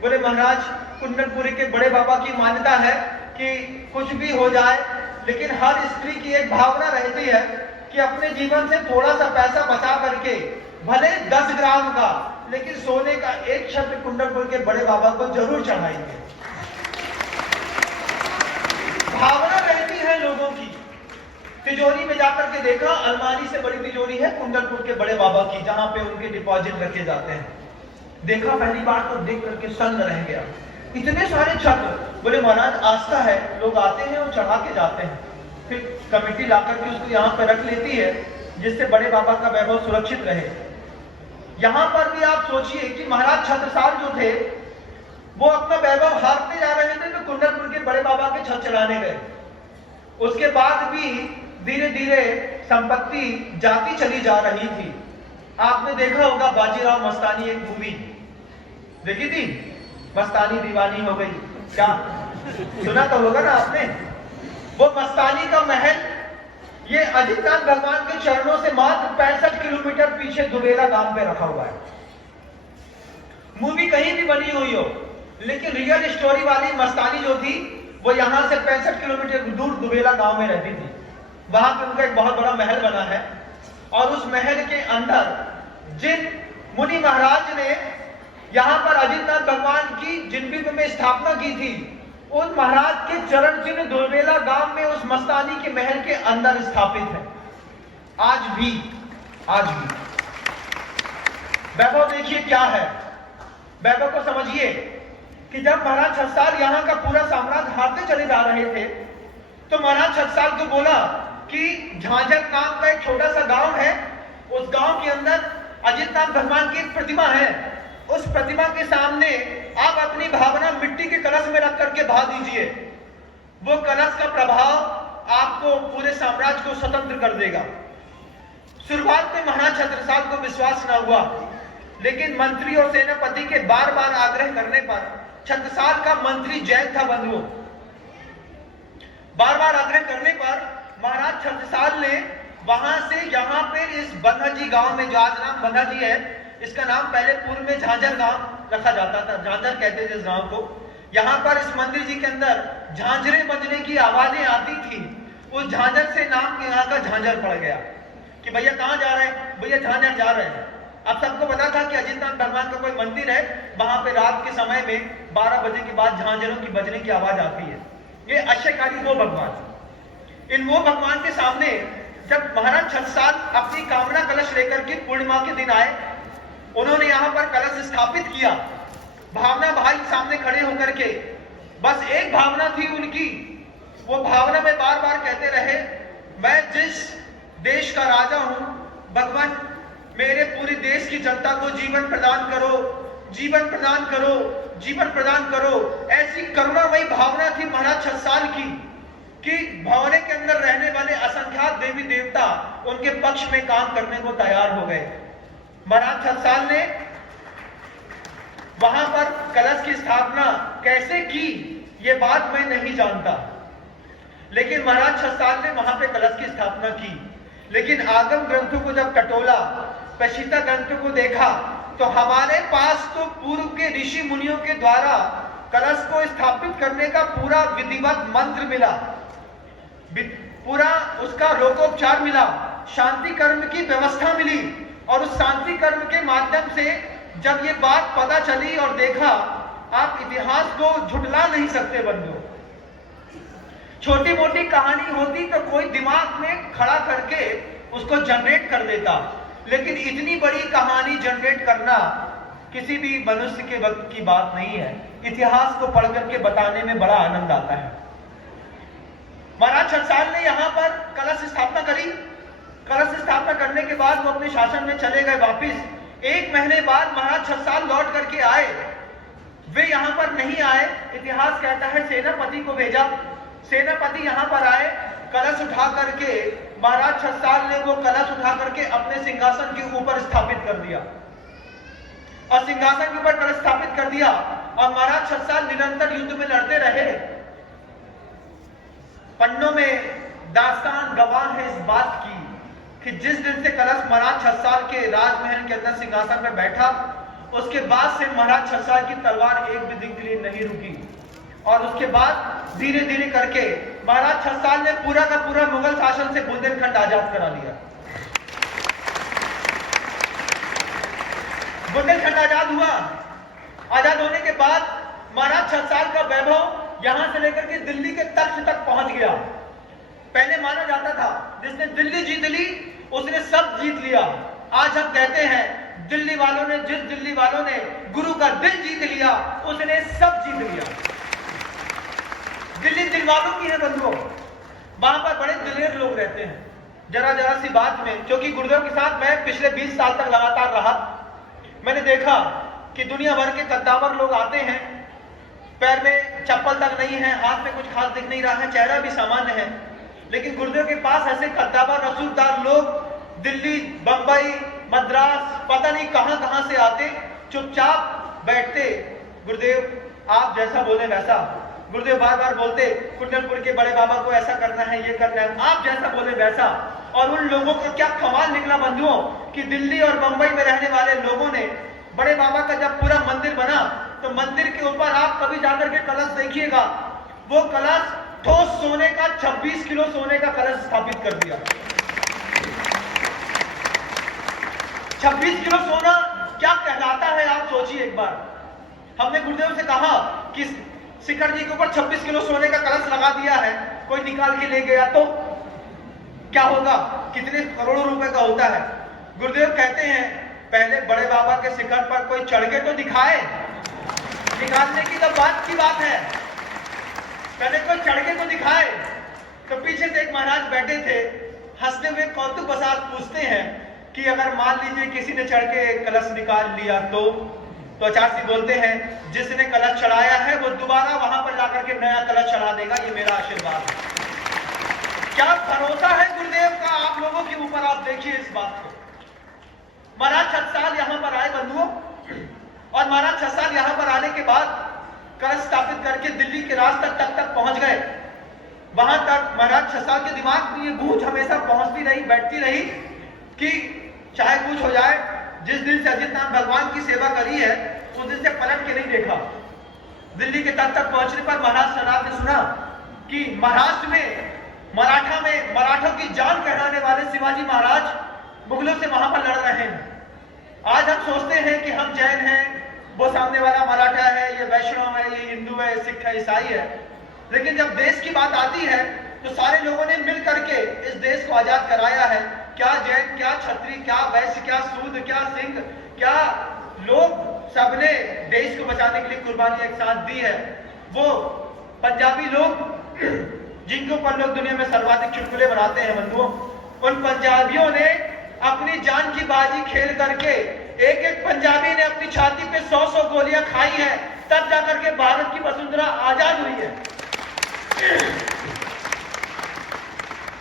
बोले महाराज कुंडलपुर के बड़े बाबा की मान्यता है कि कुछ भी हो जाए, लेकिन हर स्त्री की एक भावना रहती है कि अपने जीवन से थोड़ा सा पैसा बचा करके, भले 10 ग्राम का, लेकिन सोने का एक छत्र कुंडलपुर के बड़े बाबा को जरूर चढ़ाएंगे। भावना रहती है लोगों की। तिजोरी में जाकर के देखा, अलमारी से बड़ी तिजोरी है कुंडलपुर के बड़े बाबा की, जहां पे उनके डिपॉजिट रखे जाते हैं। देखा पहली बार तो देख करके सन्न रह गया, इतने सारे छत्र। बोले महाराज आस्था है, लोग आते हैं और चढ़ा के जाते हैं, फिर कमेटी ला करके उसको यहाँ पे रख लेती है, जिससे बड़े बाबा का वैभव सुरक्षित रहे। यहाँ पर भी आप सोचिए कि महाराज छत्रसाल जो थे वो अपना वैभव हारते जा रहे थे, तो कुंडलपुर के बड़े बाबा के छत्र चढ़ाने गए। उसके बाद भी धीरे धीरे संपत्ति जाती चली जा रही थी। आपने देखा होगा बाजीराव मस्तानी एक मूवी देखी थी, मस्तानी दीवानी हो गई, क्या सुना तो होगा ना आपने? वो मस्तानी का महल ये अजितनाथ भगवान के चरणों से मात्र 65 किलोमीटर पीछे दुबेला गांव पे रखा हुआ है। मूवी कहीं भी बनी हुई हो, लेकिन रियल स्टोरी वाली मस्तानी जो थी वो यहां से 65 किलोमीटर दूर दुबेला गांव में रहती थी। वहां पे उनका एक बहुत बड़ा महल बना है, और उस महल के अंदर जिन मुनि महाराज ने यहां पर अजितनाथ भगवान की जिनबिंब में स्थापना की थी, उन महाराज के चरण चिन्ह दुबेला गांव में उस मस्तानी के महल के अंदर स्थापित है। आज भी वैभव देखिए क्या है, वैभव को समझिए कि जब महाराज छत्रसाल यहाँ का पूरा साम्राज्य हारते चले जा रहे थे, तो महाराज छत्रसाल को बोला कि झांझर नाम का एक छोटा सा गांव है, उस गांव के अंदर अजितनाथ भगवान की एक प्रतिमा है। उस प्रतिमा के सामने आप अपनी भावना मिट्टी के कलश में रख करके बहा दीजिए, वो कलश का प्रभाव आपको पूरे साम्राज्य को स्वतंत्र कर देगा। शुरुआत में महाराज छत्रसाल को विश्वास न हुआ, लेकिन मंत्री और सेनापति के बार बार आग्रह करने पर, छत्रसाल का मंत्री जैन था बंधुओं, बार बार आग्रह करने पर महाराज छत्रसाल ने वहां से यहाँ पे इस बंधाजी गांव में, जो आज नाम बंधाजी है, इसका नाम पहले पूर्व में झांझर गांव रखा जाता था, झांझर कहते थे इस गांव को। यहाँ पर इस मंदिर जी के अंदर झांझरे बजने की आवाजें आती थी, उस झांझर से नाम यहाँ का झांझर पड़ गया कि भैया कहाँ जा रहे हैं? भैया झांझर जा रहे हैं। अब सबको पता था कि अजितनाथ भगवान का कोई मंदिर है, वहां पे रात के समय में 12 बजे के बाद झांझरों की बजने की आवाज आती है। ये अश्यकारी वो भगवान, इन वो भगवान के सामने जब महाराज छत्रसाल अपनी कामना कलश लेकर के पूर्णिमा के दिन आए, उन्होंने यहां पर कलश स्थापित किया। भावना भाई सामने खड़े होकर के बस एक भावना थी उनकी, वो भावना में बार बार कहते रहे, मैं जिस देश का राजा हूं, भगवान मेरे पूरे देश की जनता को जीवन प्रदान करो, जीवन प्रदान करो, जीवन प्रदान करो। ऐसी करुणामयी भावना थी महाराज छत्रसाल की कि भवने के अंदर रहने वाले असंख्यात देवी देवता उनके पक्ष में काम करने को तैयार हो गए। महाराज छत्रसाल ने वहां पर कलश की स्थापना कैसे की, ये बात मैं नहीं जानता, लेकिन महाराज छत्रसाल ने वहां पे कलश की स्थापना की। लेकिन आगम ग्रंथों को जब टटोला, प्रशिता ग्रंथों को देखा, तो हमारे पास तो पूर्व के ऋषि मुनियों के द्वारा कलश को स्थापित करने का पूरा विधिवत मंत्र मिला, पूरा उसका रोकोपचार मिला, शांति कर्म की व्यवस्था मिली। और उस शांति कर्म के माध्यम से जब ये बात पता चली और देखा, आप इतिहास को झुठला नहीं सकते बंधुओं। छोटी मोटी कहानी होती तो कोई दिमाग में खड़ा करके उसको जनरेट कर देता, लेकिन इतनी बड़ी कहानी जनरेट करना किसी भी मनुष्य के वक्त की बात नहीं है। इतिहास को पढ़ करके बताने में बड़ा आनंद आता है। महाराज छत्रसाल ने यहां पर कलश स्थापना करी। कलश स्थापना करने के बाद वो अपने शासन में चले गए वापिस। 1 महीने बाद महाराज छत्रसाल लौट करके आए। वे यहां पर नहीं आए, इतिहास कहता है सेनापति को भेजा। सेनापति यहां पर आए, कलश उठा करके महाराज छत्रसाल ने वो कलश उठा करके अपने सिंहासन के ऊपर स्थापित कर दिया और सिंहासन के ऊपर कलश स्थापित कर दिया। और महाराज छत्रसाल निरंतर युद्ध में लड़ते रहे। पन्नों में दास्तान गवाह है इस बात की कि जिस दिन से कलश महाराज छत्रसाल के राजमहल के अंदर सिंहासन में बैठा, उसके बाद से महाराज छत्रसाल की तलवार एक भी दिन के लिए नहीं रुकी। और उसके बाद धीरे धीरे करके महाराज छत्रसाल ने पूरा का पूरा मुगल शासन से बुंदेलखंड आजाद करा लिया। बुंदेलखंड आजाद हुआ। आजाद होने के बाद महाराज छत्रसाल का वैभव यहां से लेकर के दिल्ली के तख्त तक पहुंच गया। पहले माना जाता था जिसने दिल्ली जीत ली उसने सब जीत लिया। आज हम कहते हैं जिस दिल्ली वालों ने गुरु का दिल जीत लिया उसने सब जीत लिया। दिल्ली दिल वालों की है बंधुओं। वहां पर बड़े दिलेर लोग रहते हैं। जरा जरा सी बात में, क्योंकि गुरुदेव के साथ मैं पिछले 20 साल तक लगातार रहा, मैंने देखा कि दुनिया भर के कद्दावर लोग आते हैं, पैर में चप्पल तक नहीं है, हाथ में कुछ खास दिख नहीं रहा है, चेहरा भी सामान्य है, लेकिन गुरुदेव के पास ऐसे कद्दावर रसूलदार लोग दिल्ली, बंबई, मद्रास, पता नहीं कहां कहां से आते, चुपचाप बैठते। गुरुदेव आप जैसा बोले वैसा। गुरुदेव बार बार बोलते कुंडलपुर के बड़े बाबा को ऐसा करना है, ये करना है, आप जैसा बोले वैसा। और उन लोगों को क्या कमाल निकला बंधुओं कि दिल्ली और बंबई में रहने वाले लोगों ने बड़े बाबा का जब पूरा मंदिर बना तो मंदिर के ऊपर आप कभी जाकर के कलश देखिएगा, वो कलश ठोस सोने का 26 किलो सोने का कलश स्थापित कर दिया। 26 किलो सोना क्या कहलाता है आप सोचिए एक बार। हमने गुरुदेव से कहा कि शिखर जी के ऊपर 26 किलो सोने का कलश लगा दिया है, कोई निकाल के ले गया तो क्या होगा, कितने करोड़ों रुपए का होता है। गुरुदेव कहते हैं पहले बड़े बाबा के शिखर पर कोई चढ़ के तो दिखाए, निकालने की तो बात की बात है, पहले कोई चढ़ के तो दिखाए। तो पीछे से एक महाराज बैठे थे, हंसते हुए कौतुक बसात पूछते हैं कि अगर मान लीजिए किसी ने चढ़ के कलश निकाल लिया तो आचार्य जी बोलते हैं जिसने कलश चढ़ाया है वो दोबारा वहां पर जाकर के नया कलश चढ़ा देगा, ये मेरा आशीर्वाद है। क्या भरोसा है गुरुदेव का आप लोगों के ऊपर, आप देखिए इस बात को। महाराज छत्रसाल यहां पर आए बंधुओं, और महाराज छत्रसाल यहां पर आने के बाद कलश स्थापित करके दिल्ली के राज तक पहुंच गए। वहां तक महाराज छत्रसाल के दिमाग में ये गूंज हमेशा पहुंचती रही, बैठती रही कि चाहे कुछ हो जाए, जिस दिन से अजित नाम भगवान की सेवा करी है उस दिन से पलट के नहीं देखा। दिल्ली के तख्त तक पहुंचने पर महाराज सनाब ने सुना कि महाराष्ट्र में मराठों की जान कहलाने वाले शिवाजी महाराज मुगलों से वहां पर लड़ रहे हैं। आज हम सोचते हैं कि हम जैन हैं, वो सामने वाला मराठा है, ये वैष्णव है, ये हिंदू है, सिख है, ईसाई है, लेकिन जब देश की बात आती है तो सारे लोगों ने मिल करके इस देश को आजाद कराया है। क्या जैन, क्या क्षत्रिय, क्या वैश्य, क्या शूद्र, क्या सिंह, क्या लोग सबने देश को बचाने के लिए कुर्बानी एक साथ दी है। वो पंजाबी लोग जिनके ऊपर लोग दुनिया में सर्वाधिक चुटकुले बनाते हैं बंधुओं, उन पंजाबियों ने अपनी जान की बाजी खेल करके एक एक पंजाबी ने अपनी छाती पे 100-100 गोलियां खाई है, तब जाकर के भारत की वसुंधरा आजाद हुई है।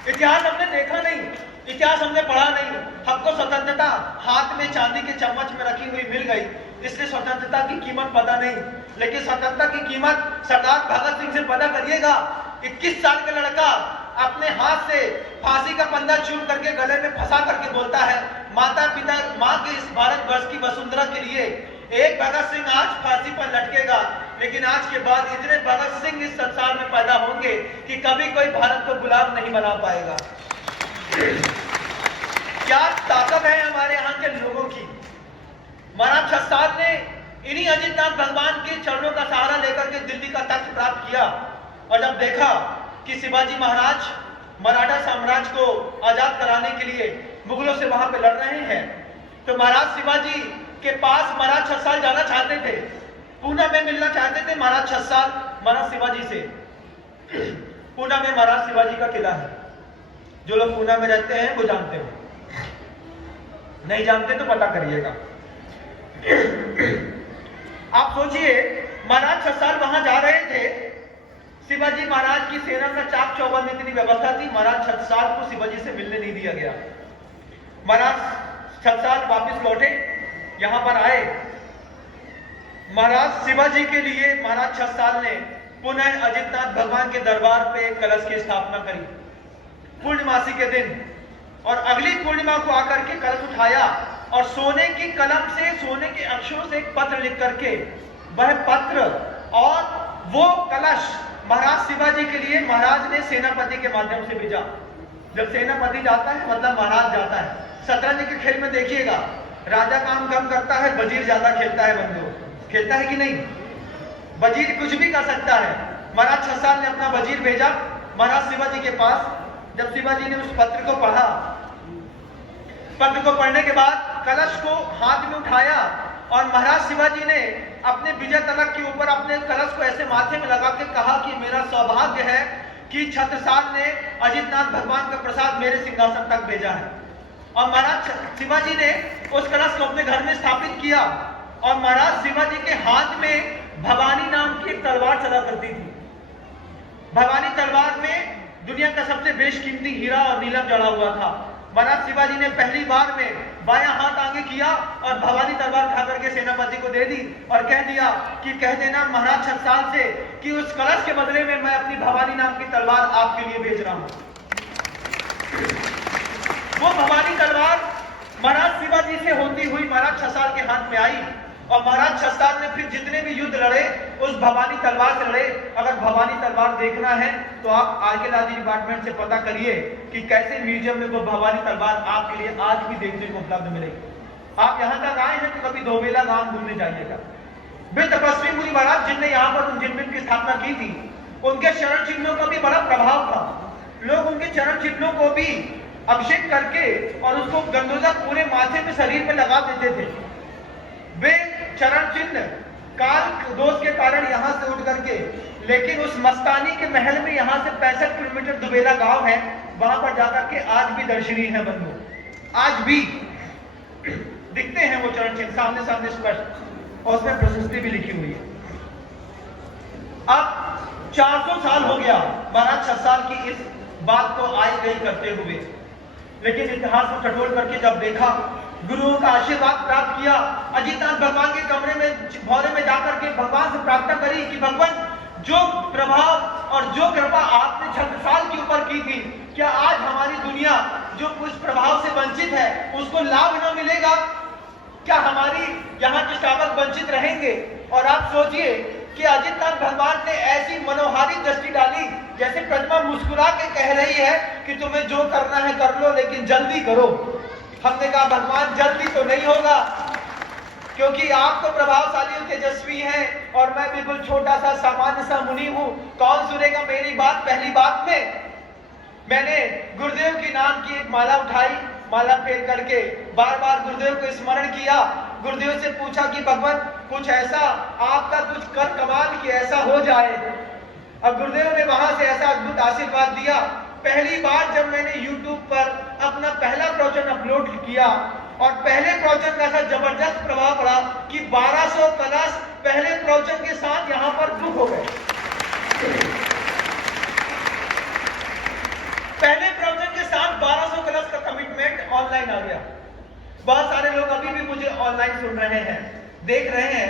इतिहास हमने देखा नहीं, इतिहास हमने पढ़ा नहीं। हमको स्वतंत्रता हाथ में चांदी के चम्मच में रखी हुई मिल गई, इसलिए स्वतंत्रता की कीमत पता नहीं। लेकिन स्वतंत्रता की कीमत सरदार भगत सिंह से पता करिएगा। 21 साल का लड़का अपने हाथ से फांसी का फंदा चूम करके गले में फंसा करके बोलता है, माता पिता माँ के इस भारतवर्ष की वसुंधरा के लिए एक भगत सिंह आज फांसी पर लटकेगा। लेकिन आज के बाद इतने भगत सिंह इस संसार में पैदा होंगे कि कभी कोई भारत को गुलाम नहीं बना पाएगा। क्या ताकत है हमारे यहाँ के लोगों की। महाराज छत्रसाल ने इन्हीं अजितनाथ भगवान के चरणों का सहारा लेकर के दिल्ली का तख्त प्राप्त किया, और जब देखा कि शिवाजी महाराज मराठा साम्राज्य को आजाद कराने के लिए मुगलों से वहां पे लड़ रहे हैं, तो महाराज शिवाजी के पास महाराज छत्रसाल जाना चाहते थे, पूना में मिलना चाहते थे महाराज छत्रसाल महाराज शिवाजी से। पूना में महाराज शिवाजी का किला है, जो लोग पूना में रहते हैं वो जानते हो, नहीं जानते तो पता करिएगा। आप सोचिए, महाराज छत्रसाल वहां जा रहे थे, शिवाजी महाराज की सेना का चाक चौबंद इतनी व्यवस्था थी, महाराज छत्रसाल को शिवाजी से मिलने नहीं दिया गया। महाराज छत्रसाल वापस लौटे, यहां पर आए, महाराज शिवाजी के लिए महाराज छत्रसाल ने पुनः अजितनाथ भगवान के दरबार पे एक कलश की स्थापना करी पूर्णिमासी के दिन, और अगली पूर्णिमा को आकर के कलश उठाया और सोने की कलम से, सोने के अक्षरों से एक पत्र लिख करके, वह पत्र और वो कलश महाराज शिवाजी के लिए महाराज ने सेनापति के माध्यम से भेजा। जब सेनापति जाता है मतलब महाराज जाता है। शतरंज के खेल में देखिएगा, राजा काम कम करता है, वजीर ज्यादा खेलता है बंधु, खेलता है कि नहीं। वजीर कुछ भी कर सकता है। महाराज छत्रसाल ने अपना वजीर भेजा महाराज शिवाजी के पास। जब शिवाजी ने उस पत्र को पढ़ा, पत्र को पढ़ने के बाद कलश को हाथ में उठाया और महाराज शिवाजी ने अपने विजय तलक के ऊपर अपने कलश को ऐसे माथे में लगा के कहा कि मेरा सौभाग्य है कि छत्रसाल ने अजितनाथ भगवान का प्रसाद मेरे सिंहासन तक भेजा है। और महाराज शिवाजी ने उस कलश को अपने घर में स्थापित किया, और महाराज शिवाजी के हाथ में भवानी नाम की एक तलवार चला करती थी। भवानी तलवार में दुनिया का सबसे बेशकीमती हीरा और नीलम जड़ा हुआ था। महाराज शिवाजी ने पहली बार में बायां हाथ आगे किया और भवानी तलवार उठा करके सेनापति को दे दी और कह दिया कि कह देना महाराज छत्रसाल से कि उस कलश के बदले में मैं अपनी भवानी नाम की तलवार आपके लिए भेज रहा हूं। वो भवानी तलवार महाराज शिवाजी से होती हुई महाराज छत्रसाल के हाथ में आई, और महाराज छत्रसाल ने फिर जितने भी युद्ध लड़े उस भवानी तलवार से लड़े। अगर भवानी तलवार देखना है तो आप आर्कियोलॉजी डिपार्टमेंट से पता करिए कि कैसे म्यूजियम में वो भवानी तलवार आपके लिए आज भी देखने को उपलब्ध मिलेगी। आप यहाँ तक आए हैं तो कभी धोबेला गांव घूमने जाइएगा। वे तपस्वी मुनि महाराज जिनने यहाँ पर उन जिनपीठ की स्थापना की थी, उनके चरण चिन्हों का भी बड़ा प्रभाव था। लोग उनके चरण चिन्हों को भी अभिषेक करके और उसको गंदोजा पूरे माथे पे शरीर पे लगा देते थे। वे चरण चिन्ह काल दोष के कारण यहां से उठ करके, लेकिन उस मस्तानी के महल में यहां से 65 किलोमीटर दुबेला गांव है, वहां पर जाकर के आज भी दर्शनीय है बंधु, आज भी दिखते हैं वो चरण चिन्ह सामने सामने स्पष्ट, और उसमें प्रशस्ति भी लिखी हुई है। अब 400 साल हो गया महाराज छत्रसाल की इस बात को आई गई करते हुए, लेकिन इतिहास को टटोल करके जब देखा, गुरुओं का आशीर्वाद प्राप्त किया, अजितनाथ भगवान के कमरे में भौरे में जाकर के भगवान से प्रार्थना करी कि भगवान जो प्रभाव और जो कृपा आपने छत्रसाल के ऊपर की थी, क्या आज हमारी दुनिया जो उस प्रभाव से वंचित है उसको लाभ न मिलेगा? क्या हमारी यहाँ के श्रावक वंचित रहेंगे? और आप सोचिए कि अजितनाथ भगवान ने ऐसी मनोहारी दृष्टि डाली जैसे प्रतिमा मुस्कुरा के कह रही है कि तुम्हें जो करना है कर लो, लेकिन जल्दी करो। हमने कहा भगवान जल्दी तो नहीं होगा, क्योंकि आप तो प्रभावशाली और तेजस्वी हैं और मैं बिल्कुल छोटा सा सामान्य सा मुनि हूं। कौन सुनेगा मेरी बात? पहली बात में मैंने गुरुदेव के नाम की एक माला उठाई, माला फेर करके बार बार गुरुदेव को स्मरण किया। गुरुदेव से पूछा कि भगवान कुछ ऐसा आपका कुछ कर कमाल कि ऐसा हो जाए। अब गुरुदेव ने वहां से ऐसा अद्भुत आशीर्वाद दिया। पहली बार जब मैंने YouTube पर अपना पहला प्रवचन अपलोड किया और पहले प्रवचन का ऐसा जबरदस्त प्रभाव पड़ा कि 1200 कलश पहले प्रवचन के साथ यहां पर बुक हो गए। पहले प्रवचन के साथ 1200 कलश का कमिटमेंट ऑनलाइन आ गया। बहुत सारे लोग अभी भी मुझे ऑनलाइन सुन रहे हैं, देख रहे हैं।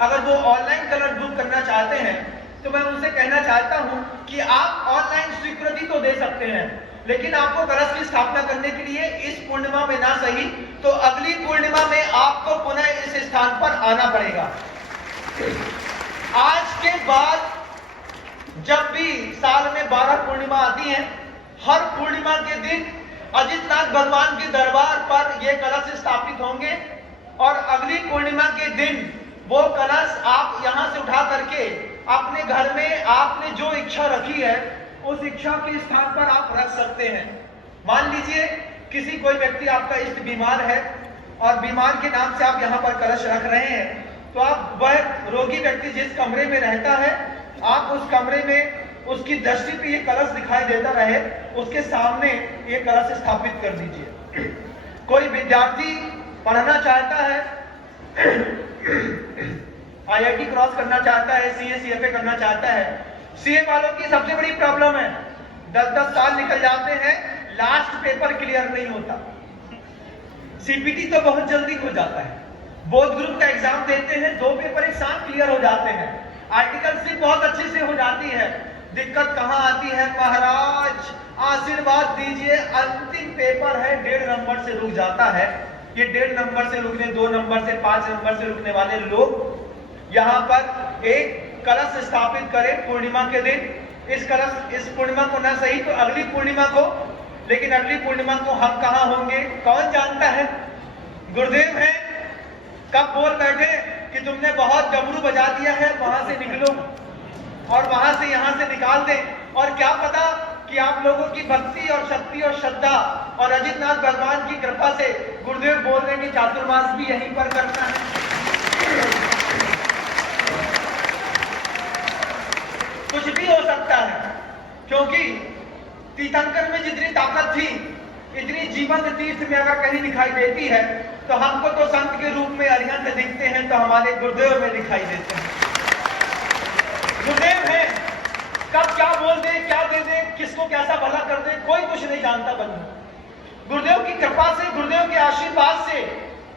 अगर वो ऑनलाइन कलश बुक करना चाहते हैं तो मैं उनसे कहना चाहता हूं कि आप ऑनलाइन स्वीकृति तो दे सकते हैं, लेकिन आपको कलश की स्थापना करने के लिए इस पूर्णिमा में ना सही तो अगली पूर्णिमा में आपको पुनः इस स्थान पर आना पड़ेगा। आज के बाद जब भी साल में 12 पूर्णिमा आती हैं, हर पूर्णिमा के दिन अजितनाथ भगवान के दरबार पर यह कलश स्थापित होंगे और अगली पूर्णिमा के दिन वो कलश आप यहां से उठा करके अपने घर में आपने जो इच्छा रखी है उस इच्छा के स्थान पर आप रख सकते हैं। मान लीजिए किसी कोई व्यक्ति आपका इष्ट बीमार है और बीमार के नाम से आप यहाँ पर कलश रख रहे हैं, तो आप वह रोगी व्यक्ति जिस कमरे में रहता है आप उस कमरे में उसकी दृष्टि पे ये कलश दिखाई देता रहे, उसके सामने ये कलश स्थापित कर दीजिए। कोई विद्यार्थी पढ़ना चाहता है, IIT क्रॉस करना चाहता है, CA CFA करना चाहता है। CA वालों की सबसे बड़ी प्रॉब्लम है 10-10 साल निकल जाते हैं, लास्ट पेपर क्लियर नहीं होता। CPT तो बहुत जल्दी हो जाता है, बोर्ड ग्रुप का एग्जाम देते हैं, 2 पेपर एक साथ क्लियर हो जाते हैं, आर्टिकलशिप बहुत अच्छे से हो जाती है। दिक्कत कहां आती है महाराज, आशीर्वाद दीजिए, अंतिम पेपर है 1.5 नंबर से रुक जाता है। ये 1.5 नंबर से रुकने, 2 नंबर से 5 नंबर से रुकने वाले लोग यहाँ पर एक कलश स्थापित करें पूर्णिमा के दिन। इस पूर्णिमा को ना सही तो अगली पूर्णिमा को, लेकिन अगली पूर्णिमा को हम कहाँ होंगे कौन जानता है। गुरुदेव हैं, कब बोल बैठे कि तुमने बहुत डमरू बजा दिया है, वहां से निकलो और वहां से यहां से निकाल दें। और क्या पता कि आप लोगों की भक्ति और शक्ति और श्रद्धा और अजितनाथ भगवान की कृपा से गुरुदेव बोल रहे हैं कि चातुर्मास भी यहीं पर करना है। कुछ भी हो सकता है, क्योंकि तीर्थंकर में जितनी ताकत थी इतनी जीवंत तीर्थ में अगर कहीं दिखाई देती है तो हमको तो संत के रूप में अरिहंत दिखते हैं, तो हमारे गुरुदेव में दिखाई देते हैं। गुरुदेव है, कब क्या बोल दे, क्या दे दे, किसको कैसा भला कर दे, कोई कुछ नहीं जानता बंधु। गुरुदेव की कृपा से, गुरुदेव के आशीर्वाद से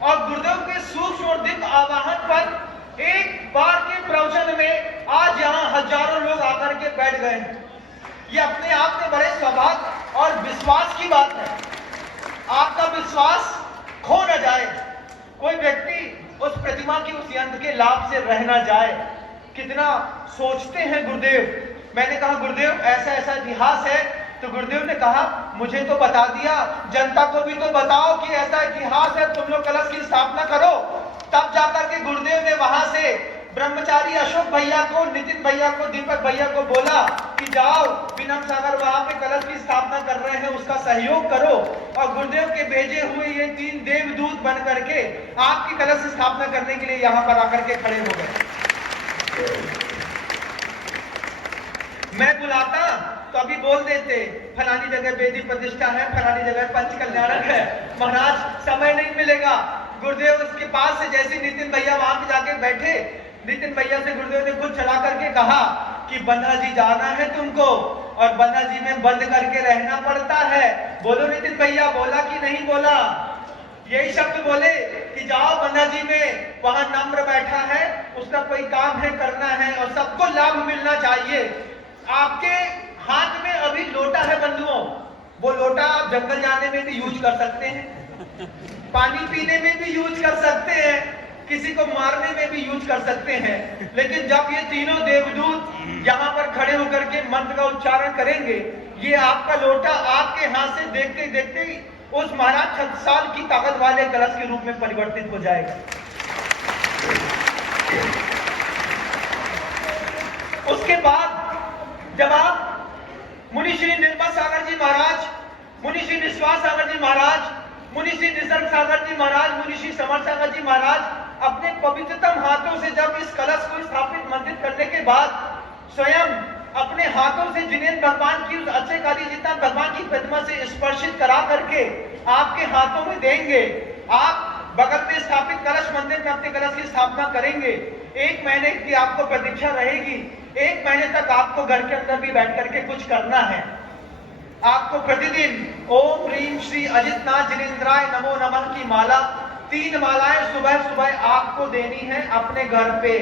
और गुरुदेव के सूक्ष्म और दिव्य आवाहन पर एक बार के प्रवचन में आज यहाँ हजारों लोग आकर के बैठ गए हैं। ये अपने आप में बड़े सौभाग्य और विश्वास की बात है। आपका विश्वास खो न जाए, कोई व्यक्ति उस प्रतिमा की उस यंत्र के लाभ से रह न जाए। कितना सोचते हैं गुरुदेव। मैंने कहा गुरुदेव ऐसा ऐसा इतिहास है, तो गुरुदेव ने कहा मुझे तो बता दिया, जनता को भी तो बताओ कि ऐसा इतिहास है, तुम लोग कलश की स्थापना करो। तब जाकर के गुरुदेव ने वहां से ब्रह्मचारी अशोक भैया को, नितिन भैया को, दीपक भैया को बोला कि जाओ विनम सागर वहां पे कलश की स्थापना कर रहे हैं, उसका सहयोग करो। और गुरुदेव के भेजे हुए ये 3 देवदूत बन करके आपकी कलश स्थापना करने के लिए यहाँ पर आकर के खड़े हो गए। मैं बुलाता तो अभी बोल देते फलानी जगह वेदी प्रतिष्ठा है, फलानी जगह पंच कल्याणक है, महाराज समय नहीं मिलेगा। गुरुदेव उसके पास से जैसे नितिन भैया वहां पे जाके बैठे, नितिन भैया से गुरुदेव ने खुद चला करके कहा कि बन्ना जी जाना है तुमको, और बन्ना जी में बंद करके रहना पड़ता है। बोलो नितिन भैया, बोला कि नहीं बोला? यही शब्द बोले कि जाओ बन्ना जी में, वहां नम्र बैठा है, उसका कोई काम है करना है और सबको लाभ मिलना चाहिए। आपके हाथ में अभी लोटा है बंधुओं, वो लोटा आप जंगल जाने में भी यूज कर सकते हैं, पानी पीने में भी यूज कर सकते हैं, किसी को मारने में भी यूज कर सकते हैं। लेकिन जब ये तीनों देवदूत यहाँ पर खड़े होकर के मंत्र का उच्चारण करेंगे, ये आपका लोटा आपके हाथ से देखते देखते ही उस महाराज 6 साल की ताकत वाले कलश के रूप में परिवर्तित हो जाएगा। उसके बाद जब आप मुनि श्री निर्मल सागर जी महाराज, मुनि श्री विश्वास सागर जी महाराज मुनि श्री निसर्ग सागर जी महाराज, मुनि श्री समर सागर जी महाराज अपने पवित्रतम हाथों से जब इस कलश को स्थापित मंदिर करने के बाद स्वयं अपने हाथों से जिनेंद्र भगवान की उस अच्छे कार्य जितना भगवान की प्रतिमा से स्पर्शित करा करके आपके हाथों में देंगे। आप बगल में स्थापित कलश मंदिर में अपने कलश की स्थापना करेंगे। 1 महीने की आपको प्रतीक्षा रहेगी। 1 महीने तक आपको घर के अंदर भी बैठ करके कुछ करना है। आपको प्रतिदिन ओम ह्रीम श्री अजितनाथ जिनेन्द्राय नमो नमः की माला 3 मालाएं सुबह सुबह आपको देनी है अपने घर पे।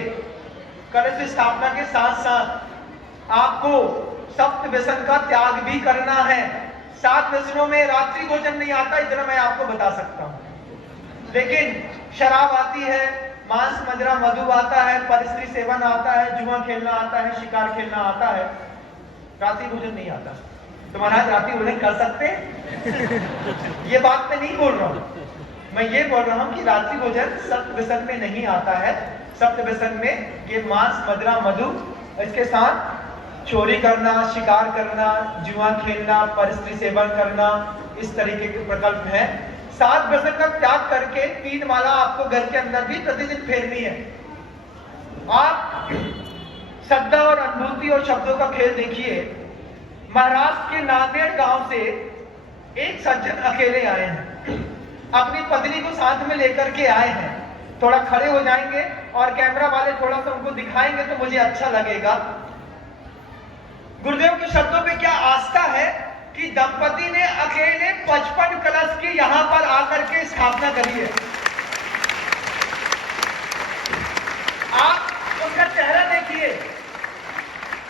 कलश स्थापना के साथ साथ आपको सप्त व्यसन का त्याग भी करना है। 7 व्यसनों में रात्रि भोजन नहीं आता, इतना मैं आपको बता सकता हूं। लेकिन शराब आती है, मांस मदिरा मधु आता है, परस्त्री सेवन आता है, जुआ खेलना आता है, शिकार खेलना आता है, रात्रि भोजन नहीं आता। तो महाराज रात्रि भोजन कर सकते हैं? ये बात मैं नहीं बोल रहा हूं, मैं ये बोल रहा हूं कि रात्रि भोजन सप्त व्यसन में नहीं आता है। सप्त व्यसन में ये मांस मदिरा मधु, इसके साथ चोरी करना, शिकार करना, जुआ खेलना, परस्त्री सेवन करना, इस तरीके के प्रकल्प हैं। 7 व्यसन का त्याग करके 3 माला आपको घर के अंदर भी प्रतिदिन फेरनी है। आप श्रद्धा और अनुभूति और शब्दों का खेल देखिए। महाराष्ट्र के नांदेड़ गांव से एक सज्जन अकेले आए हैं, अपनी पत्नी को साथ में लेकर के आए हैं। थोड़ा खड़े हो जाएंगे और कैमरा वाले थोड़ा सा उनको दिखाएंगे तो मुझे अच्छा लगेगा। गुरुदेव के शब्दों पे क्या आस्था है कि दंपति ने अकेले 55 कलश की यहां पर आकर के स्थापना करी है। आप उनका चेहरा देखिए,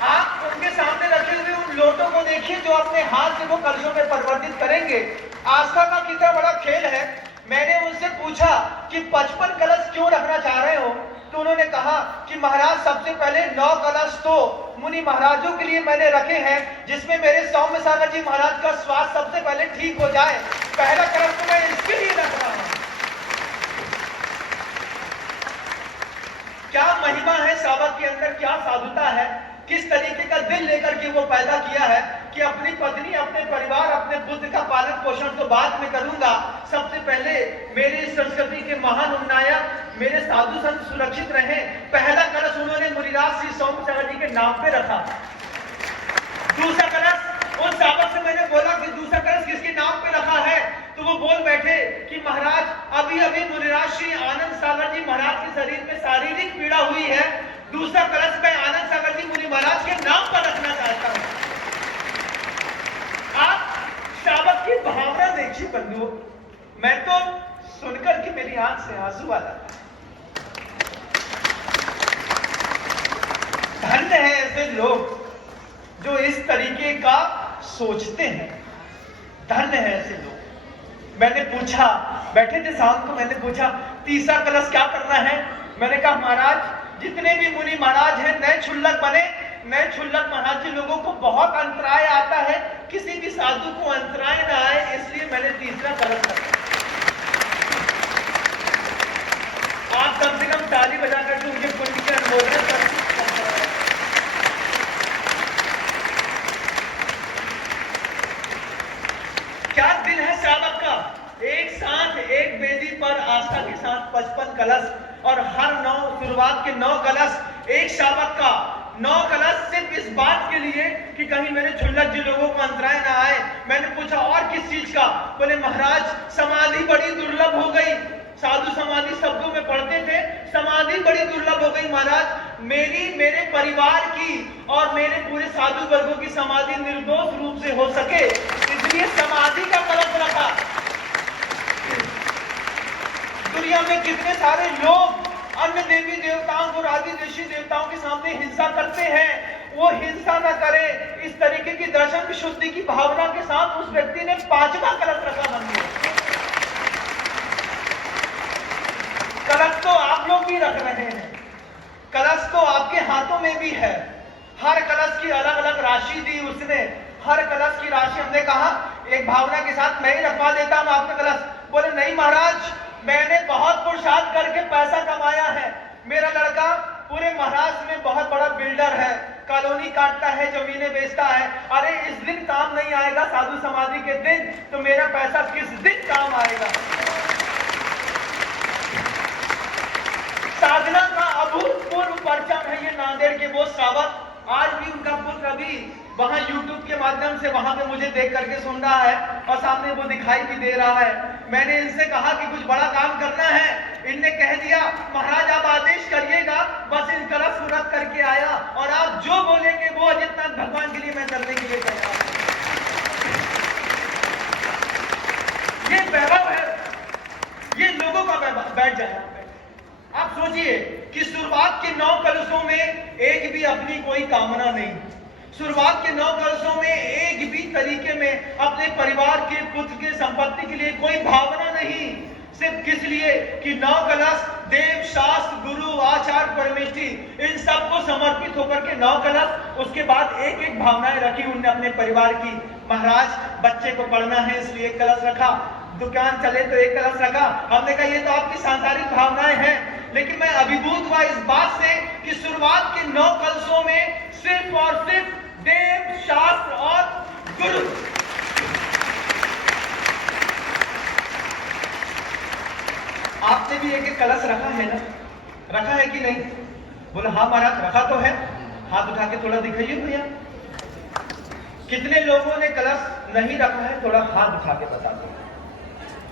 आप उनके सामने रखे हुए उन लोटों को देखिए जो अपने हाथ से वो कलशों में परिवर्तित करेंगे। आस्था का कितना बड़ा खेल है। मैंने उनसे पूछा कि 55 कलश क्यों रखना चाह रहे हो, तो उन्होंने कहा कि महाराज सबसे पहले 9 कलश तो मुनि महाराजों के लिए मैंने रखे हैं, जिसमें मेरे सौम्य सागर जी महाराज का स्वास्थ्य सबसे पहले ठीक हो जाए। पहला कलश तो मैं इसके लिए रख रहा हूं। क्या महिमा है सावक के अंदर, क्या साधुता है, किस तरीके का दिल लेकर के वो पैदा किया है कि अपनी पत्नी, अपने परिवार, अपने पुत्र का पालन पोषण तो बाद में करूंगा, सबसे पहले मेरी संस्कृति के महान उन्नायक मेरे साधु संत सुरक्षित रहे। पहला कलश उन्होंने मुनिराज श्री सौम्य सागर जी के नाम पे रखा। दूसरा कलश उस सावक से मैंने बोला कि दूसरा कलश किसके नाम पे रखा है, तो वो बोल बैठे कि महाराज अभी अभी मुनिराज श्री आनंद सागर जी महाराज के शरीर में शारीरिक पीड़ा हुई है, दूसरा कलश मैं आनंद सागर जी मुनि महाराज के नाम पर रखना चाहता हूं। आप सावक की भावना देखिए बंधुओं, मैं तो सुनकर के मेरी आंख से आंसू आ जाता। धन्य है ऐसे लोग जो इस तरीके का सोचते हैं, धन्य है ऐसे लोग। मैंने पूछा, बैठे थे शाम को, मैंने पूछा तीसरा कलश क्या करना है। मैंने कहा महाराज जितने भी मुनि महाराज हैं नए क्षुल्लक बने, नए क्षुल्लक महाराज जी लोगों को बहुत अंतराय आता है, किसी भी साधु को अंतराय ना आए, इसलिए मैंने तीसरा कलश रखा। आप कम से कम ताली बजा करके उनके पुण्य के अनुमोदन कर। क्या दिल है सावक का, एक साथ एक वेदी पर आस्था के साथ 55 कलश और हर 9 शुरुआत के 9 कलश एक सावक का 9 कलश सिर्फ इस बात के लिए कि कहीं मेरे क्षुल्लक जी लोगों को अंतराय ना आए। मैंने पूछा और किस चीज का, बोले महाराज समाधि बड़ी दुर्लभ हो गई। साधु समाधि शब्दों में पढ़ते थे, समाधि बड़ी दुर्लभ हो गई महाराज। मेरे परिवार की और मेरे पूरे साधु वर्गों की समाधि निर्दोष रूप से हो सके, इसलिए समाधि का कलश रखा। दुनिया में कितने सारे लोग अन्य देवी देवताओं और आदि देशी देवताओं के सामने हिंसा करते हैं, वो हिंसा न करे, इस तरीके की दर्शन विशुद्धि की भावना के साथ उस व्यक्ति ने 5वां कलश रखा मन में। कलश तो आप लोग भी रख रहे हैं, कलश तो आपके हाथों में भी है। हर कलश की अलग अलग राशि दी उसने, हर कलश की राशि हमने कहा एक भावना के साथ मैं ही रखवा देता हूं आपका कलश। बोले नहीं महाराज, मैंने बहुत पुरुषार्थ करके पैसा कमाया है। मेरा लड़का पूरे महाराष्ट्र में बहुत बड़ा बिल्डर है, कॉलोनी काटता है, जमीनें बेचता है। अरे इस दिन काम नहीं आएगा साधु समाधि के दिन, तो मेरा पैसा किस दिन काम आएगा? साधना का अभूतपूर्व परचम है ये नांदेड़ के वो श्रावक। आज भी उनका पुत्र अभी वहां यूट्यूब के माध्यम से वहां पे मुझे देख करके सुन रहा है और सामने वो दिखाई भी दे रहा है। मैंने इनसे कहा कि कुछ बड़ा काम करना है, इनने कह दिया महाराज आप आदेश करिएगा, बस इन कलश रख करके आया और आप जो बोलेंगे वो जितना भगवान के लिए मैं करने के लिए तैयार हूं। ये वैभव है, ये लोगों का वैभव बैठ जाए। आप सोचिए कि शुरुआत के 9 कलशों में एक भी अपनी कोई कामना नहीं, शुरुआत के 9 कलशों में एक भी तरीके में अपने परिवार के पुत्र के संपत्ति के लिए कोई भावना नहीं, सिर्फ किस लिए कि 9 कलश देव शास्त्र गुरु आचार्य परमेष्ठी इन सबको समर्पित होकर के 9 कलश, उसके बाद एक एक भावनाएं रखी उनने अपने परिवार की। महाराज बच्चे को पढ़ना है इसलिए एक कलश रखा, दुकान चले तो एक कलश रखा। हमने कहा ये तो आपकी सांसारिक भावनाएं हैं, लेकिन मैं अभिभूत हुआ इस बात से कि शुरुआत के 9 कलशों में सिर्फ और सिर्फ देव शास्त्र और गुरु। आपने भी एक एक कलश रखा है ना? रखा है कि नहीं? बोला हाँ महाराज रखा तो है। हाथ उठा के थोड़ा दिखाइए भैया, कितने लोगों ने कलश नहीं रखा है? थोड़ा हाथ उठा के बता दो।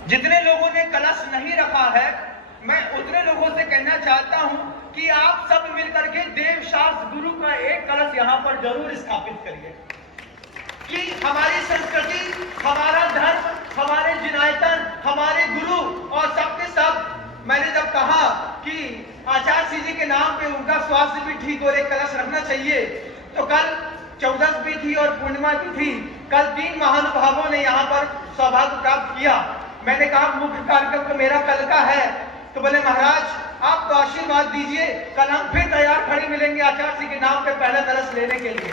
जितने लोगों ने कलश नहीं रखा है, मैं उतने लोगों से कहना चाहता हूं कि आप सब मिलकर के देव शास्त्र गुरु का एक कलश यहां पर जरूर स्थापित करिए कि हमारी संस्कृति, हमारा धर्म, हमारे जिनायतन, हमारे गुरु और सबके सब। मैंने जब कहा कि आचार्य जी के नाम पे उनका स्वास्थ्य भी ठीक और एक कलश रखना चाहिए, तो कल 14 भी थी और पूर्णिमा भी थी। कल 3 महानुभावों ने यहाँ पर सौभाग्य प्राप्त किया। मैंने कहा मुख्य कार्यक्रम तो मेरा कल का है, तो बोले महाराज आप तो आशीर्वाद दीजिए, कल हम फिर तैयार खड़ी मिलेंगे आचार्य जी के नाम पे पहला कलश लेने के लिए।